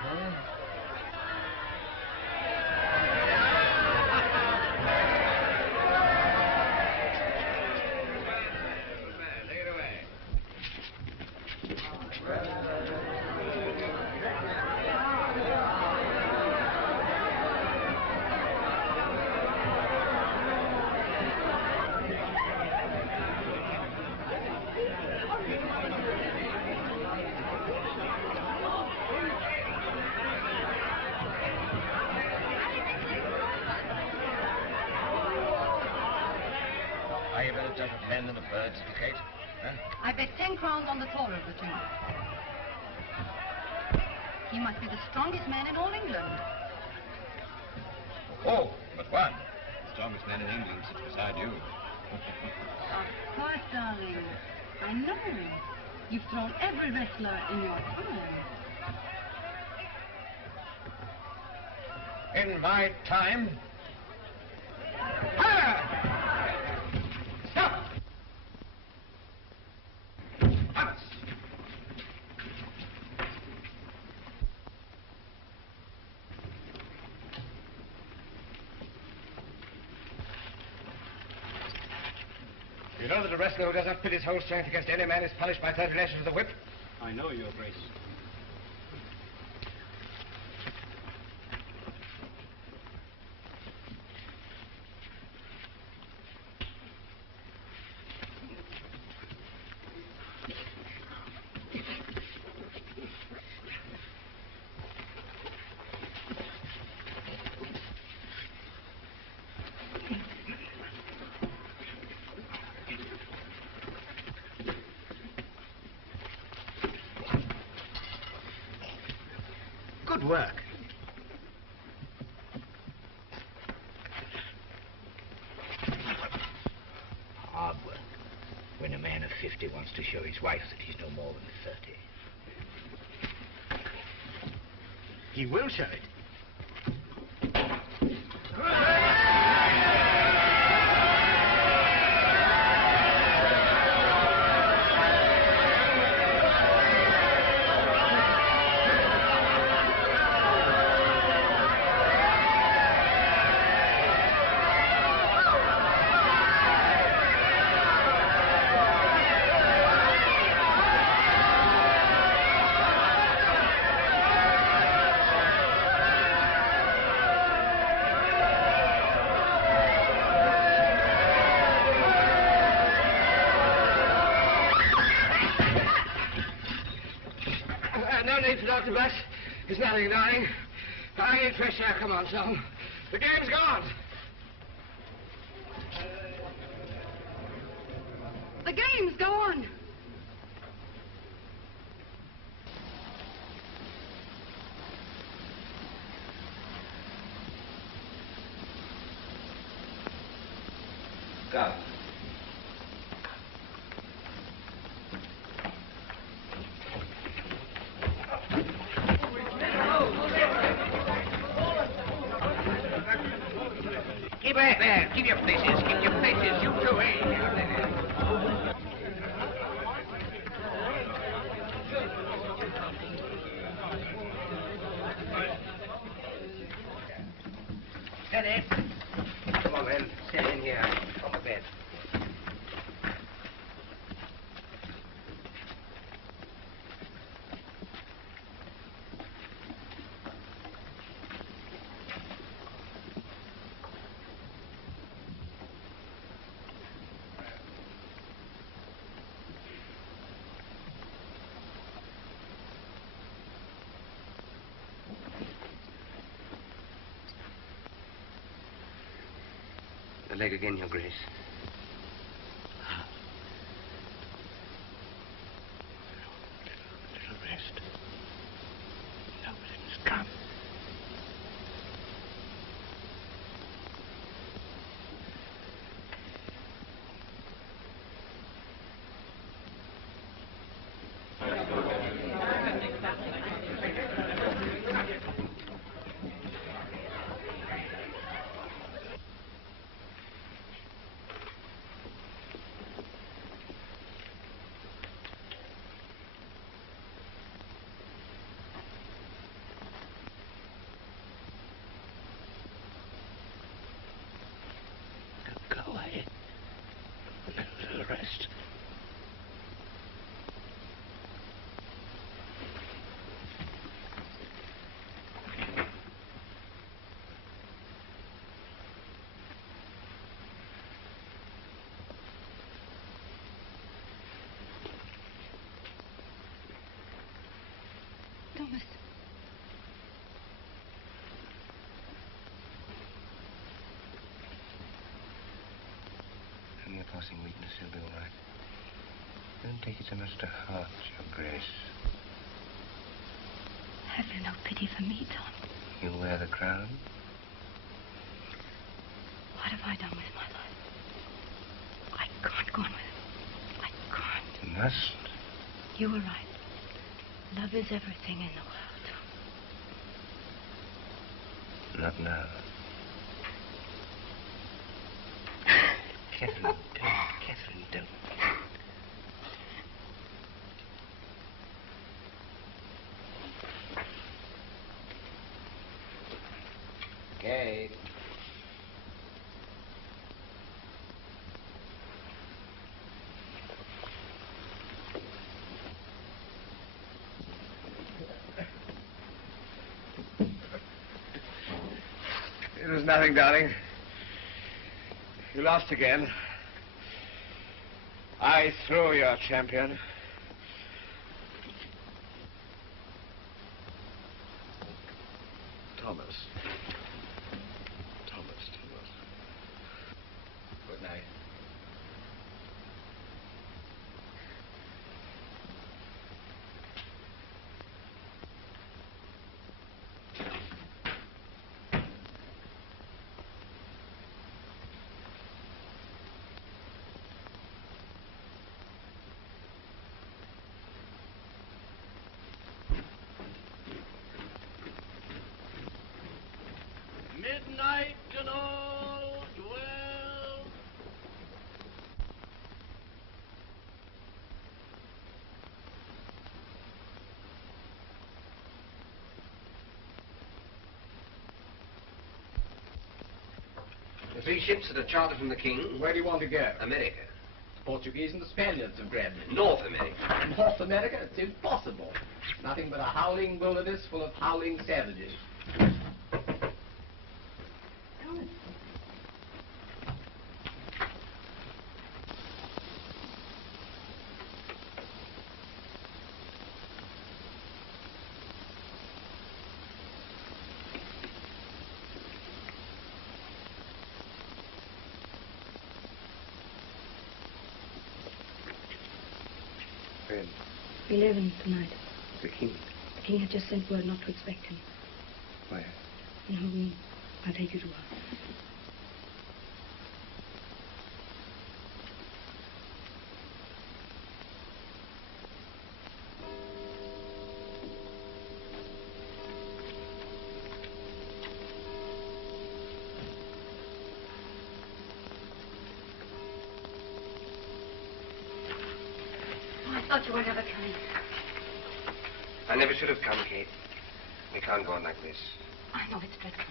Huh? Are you better judge of men than of birds, Kate? Huh? I bet 10 crowns on the taller of the two. He must be the strongest man in all England. Oh, but one. The strongest man in England sits beside you. Of course, darling. I know. You've thrown every wrestler in your time. In my time? Fire! Stop! Thomas! You know that a wrestler who does not pit his whole strength against any man is punished by 30 lashes of the whip? I know, Your Grace. Good work. Hard work. When a man of 50 wants to show his wife that he's no more than 30. He will show it. No need for Dr. Butt. It's nothing, darling. I need fresh air. Come on, son. The game's gone. The game's gone. Go. Keep right there. Keep your places. Keep your places. You two, eh? Steady. Come on, then. Sit in here. On the bed. The leg again, Your Grace. Little rest. Nobody's come. rest. Thomas. Only a passing weakness, he'll be all right. Don't take it so much to heart, Your Grace. Have you no pity for me, Tom? You wear the crown? What have I done with my life? I can't go on with it. I can't. You must. You were right. Love is everything in the world. Not now. Catherine, don't. Catherine, don't. Kate. It was nothing, darling. You lost again. I threw your champion. Thomas. Thomas. Good night. Midnight and all dwell. The 3 ships that are chartered from the king. Where do you want to go? America. The Portuguese and the Spaniards have grabbed it. North America. North America? It's impossible. Nothing but a howling wilderness full of howling savages. When? 11 tonight. The king? The king had just sent word not to expect him. Where? In her room. I'll take you to her. I thought you were never coming. I never should have come, Kate. We can't go on like this. I know it's dreadful.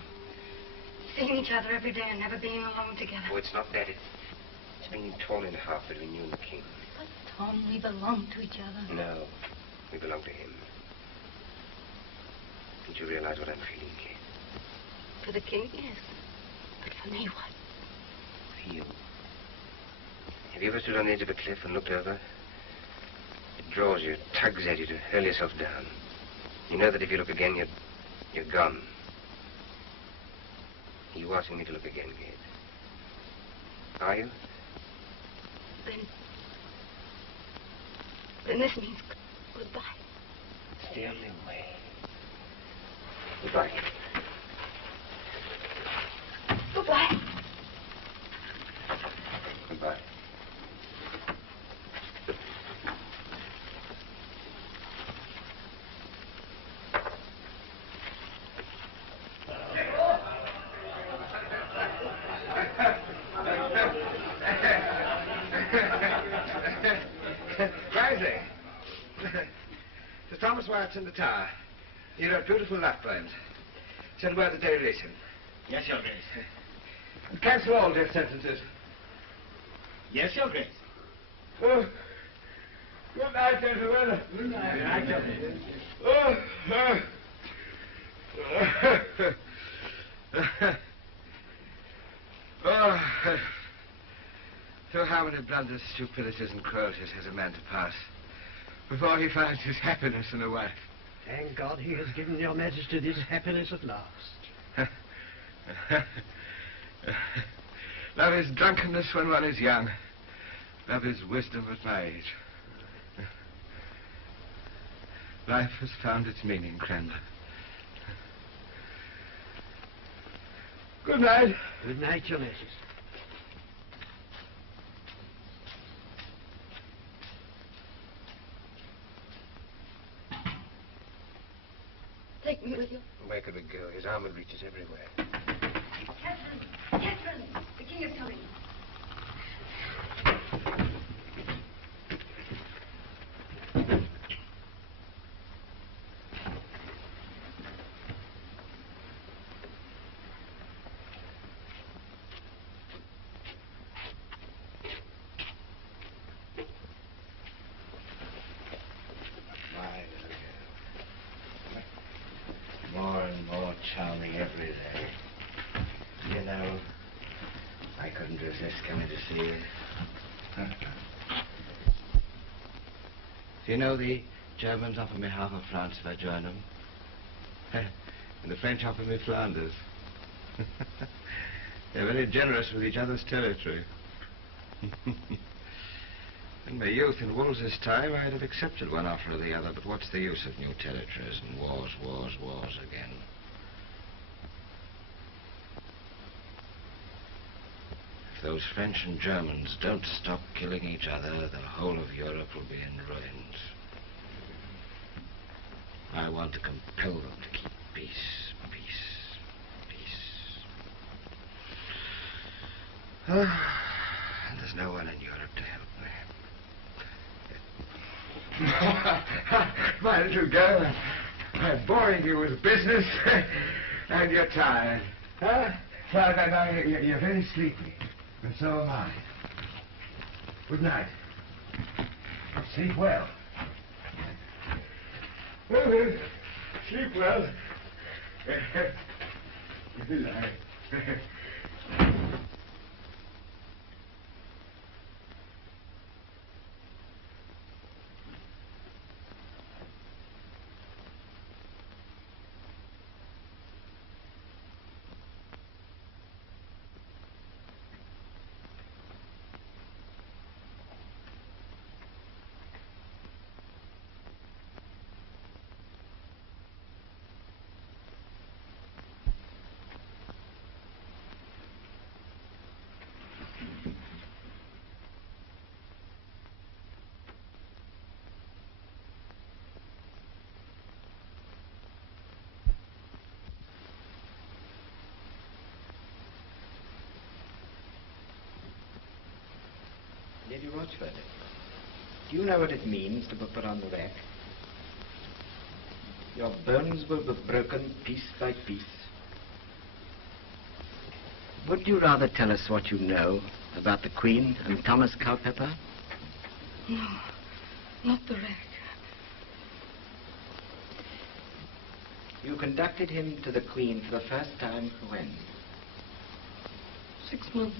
Seeing each other every day and never being alone together. Oh, it's not that. It's being torn in half between you and the king. But, Tom, we belong to each other. No, we belong to him. Don't you realize what I'm feeling, Kate? For the king, yes. But for me, what? For you. Have you ever stood on the edge of a cliff and looked over? It draws you, tugs at you to hurl yourself down. You know that if you look again, you're gone. Are you asking me to look again, Kate? Are you? Then this means goodbye. It's the only way. Goodbye. Goodbye. Goodbye. Rising. Sir Thomas Wyatt's in the tower. He wrote beautiful love poems. Send word that they release him. Yes, Your Grace. And cancel all death sentences. Yes, Your Grace. Oh. Good night, gentlemen. Good night. Oh, through how many blunders, stupidities, and cruelties has a man to pass before he finds his happiness in a wife? Thank God he has given your Majesty this happiness at last. Love is drunkenness when one is young. Love is wisdom at my age. Life has found its meaning, Cranmer. Good night. Good night, Your Majesty. Take me with you. Where could we go? His armor reaches everywhere. Catherine! Catherine! The king is coming. More and more charming every day. You know, I couldn't resist coming to see you. Do you know the Germans offer me half of France if I join them? And the French offer me Flanders. They're very generous with each other's territory. In my youth, in Wolsey's time, I'd have accepted one offer or the other, but what's the use of new territories and wars, wars, wars again? If those French and Germans don't stop killing each other, the whole of Europe will be in ruins. I want to compel them to keep peace, peace, peace. And there's no one in Europe to help me. My little girl, I'm boring you with business, and you're tired. Huh? You're very sleepy, and so am I. Good night. Sleep well. Well, sleep well. Good night. Lady Rochford, do you know what it means to be put on the rack? Your bones will be broken piece by piece. Would you rather tell us what you know about the Queen and Thomas Culpepper? No, not the rack. You conducted him to the Queen for the first time when? 6 months.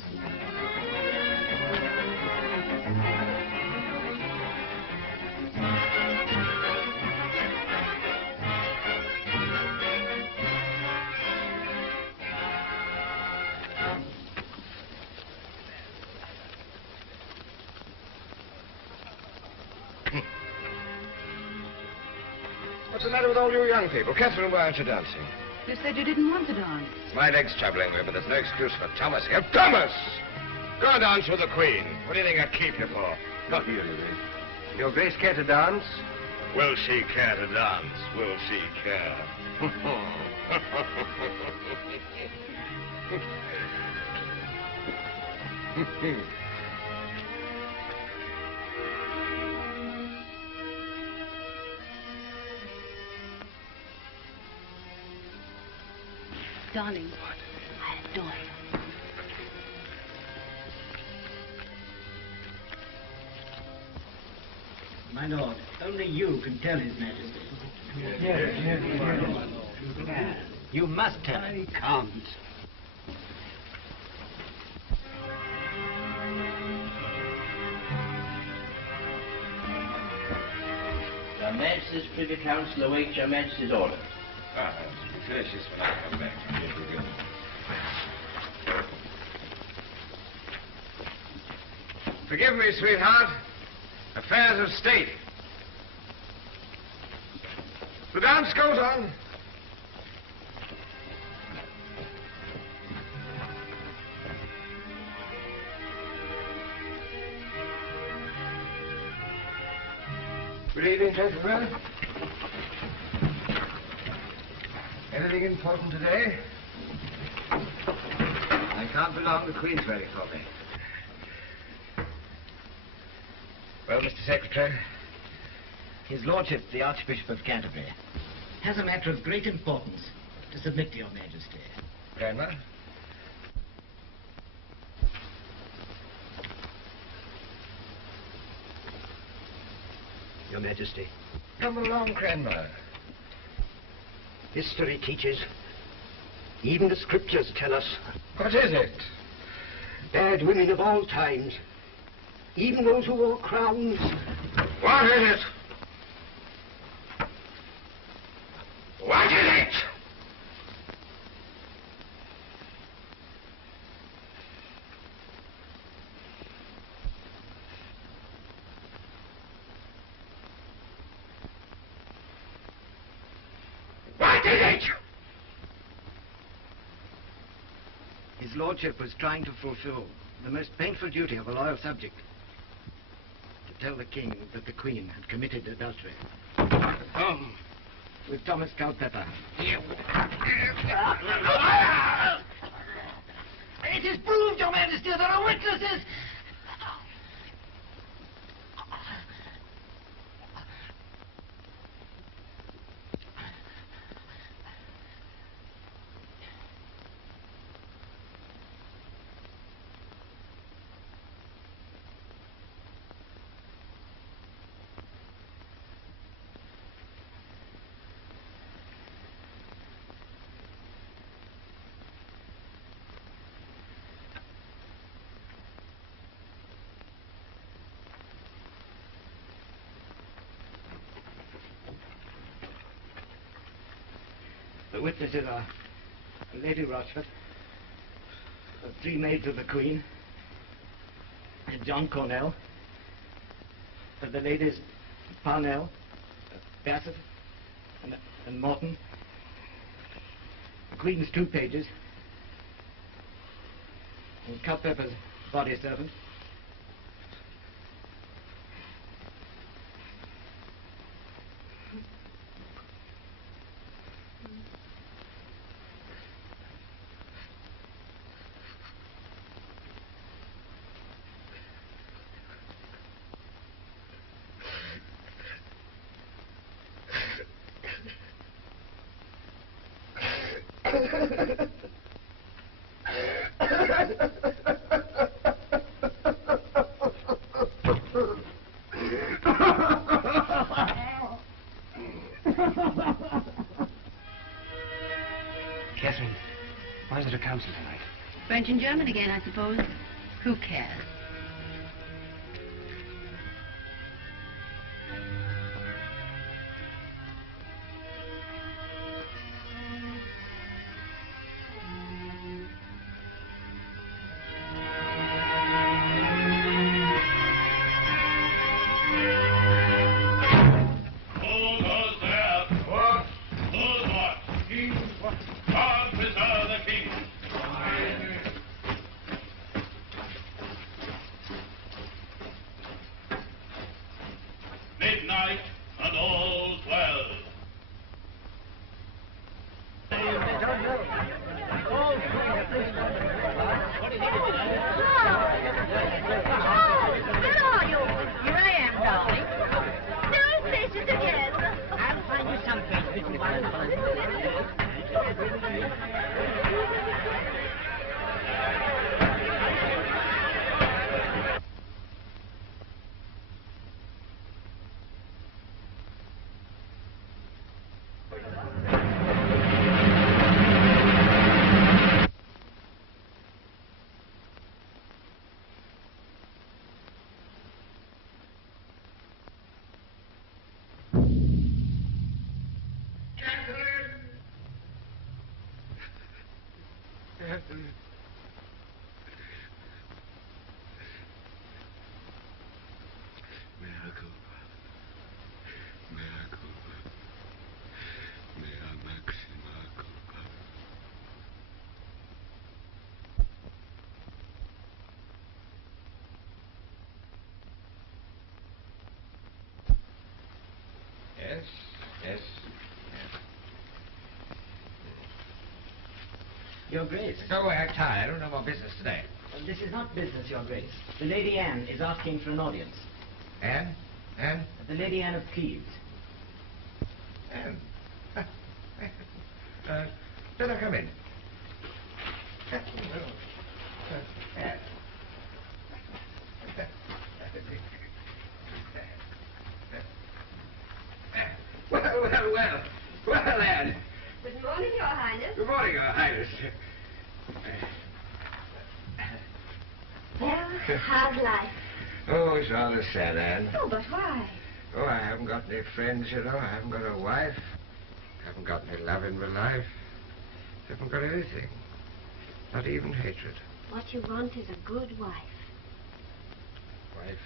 What's the matter with all you young people? Catherine, why aren't you dancing? You said you didn't want to dance. My leg's troubling me, but there's no excuse for Thomas here. Thomas! Go and dance with the Queen. What do you think I keep you for? Not here, you mean. Your Grace care to dance? Will she care to dance? Will she care? Darling, I adore you. My lord, only you can tell His Majesty. You must tell him. I can't. Your Majesty's Privy Council awaits Your Majesty's order. Ah, it's delicious when I come back from here. Forgive me, sweetheart. Affairs of state. The dance goes on. Good evening, gentlemen. Anything important today? I can't belong. The Queen's waiting for me. Well, Mr. Secretary? His Lordship, the Archbishop of Canterbury, has a matter of great importance to submit to Your Majesty. Grandma? Your Majesty. Come along, Cranmer. History teaches, even the scriptures tell us. What is it? Bad women of all times, even those who wore crowns. What is it? What is it? What is it? His Lordship was trying to fulfill the most painful duty of a loyal subject. To tell the King that the Queen had committed adultery. With Thomas Culpepper. It is proved, Your Majesty, there are witnesses. The witnesses are Lady Rochford, the 3 maids of the Queen, and John Cornell, the ladies Parnell, Bassett, and Morton, the Queen's 2 pages, and Culpepper's body servant. Catherine, why is it a council tonight? French and German again, I suppose. Who cares? Your Grace. Go away, I'm tired. I don't know more business today. This is not business, Your Grace. The Lady Anne is asking for an audience. Anne? Anne? The Lady Anne of Cleves. Anne? Let her come in. Anne. Well, Anne. Good morning, Your Highness. Good morning, Your Highness. Well, how's life? Oh, it's rather sad, Anne. Oh, but why? Oh, I haven't got any friends, you know. I haven't got a wife. I haven't got any love in my life. I haven't got anything. Not even hatred. What you want is a good wife. Wife?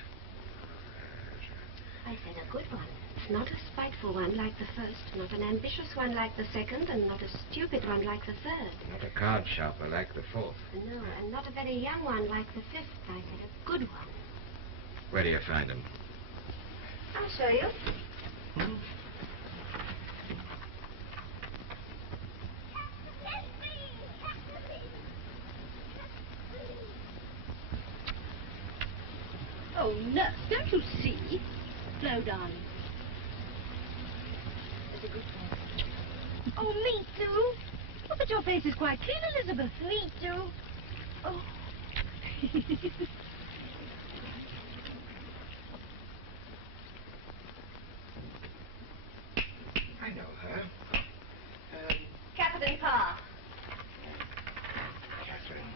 I said a good one. Not a spiteful one like the first, not an ambitious one like the second, and not a stupid one like the third. Not a card sharper like the fourth. No, and not a very young one like the fifth. I said a good one. Where do you find them? I'll show you. Oh, nurse, don't you see? Slow down. It's a good one. Oh, me too. Oh, but your face is quite clean, Elizabeth. Me too. Oh. I know her. Catherine Parr. Catherine.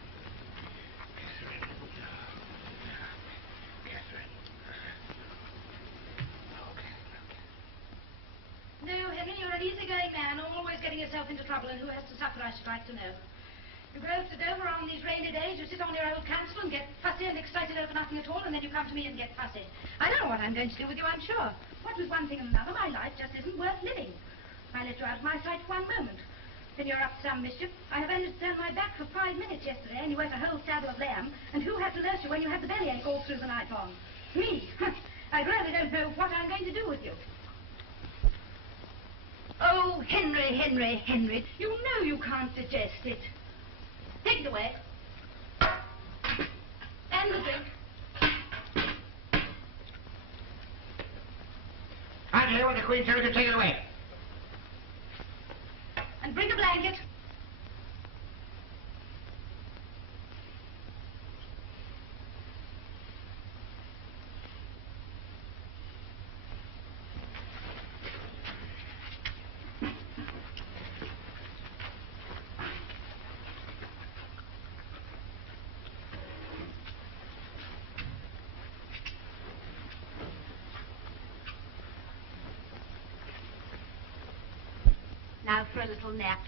No, Henry, you're an easygoing man, always getting yourself into trouble, and who has to suffer, I should like to know. You grow to Dover on these rainy days, you sit on your old council and get fussy and excited over nothing at all, and then you come to me and get fussy. I don't know what I'm going to do with you, I'm sure. What with one thing and another, my life just isn't worth living. I let you out of my sight for one moment. Then you're up to some mischief. I have only to turn my back for 5 minutes yesterday, and you ate a whole saddle of lamb, and who had to nurse you when you had the bellyache all through the night long? Me. I really don't know what I'm going to do with you. Oh, Henry, Henry, Henry, you know you can't digest it. Take it away. And the drink. I tell you what the Queen told you to take it away. And bring a blanket. Now for a little nap.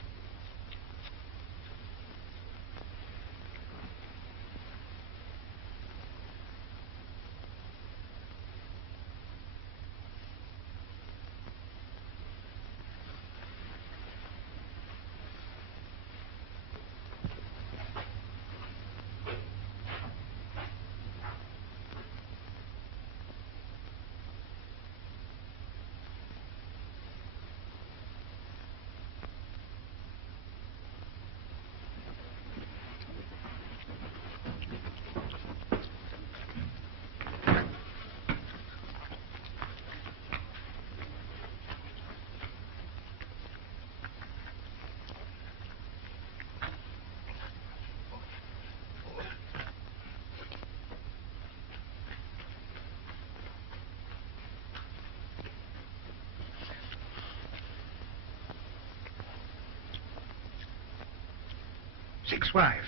Six wives.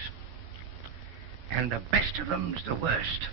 And the best of them's the worst.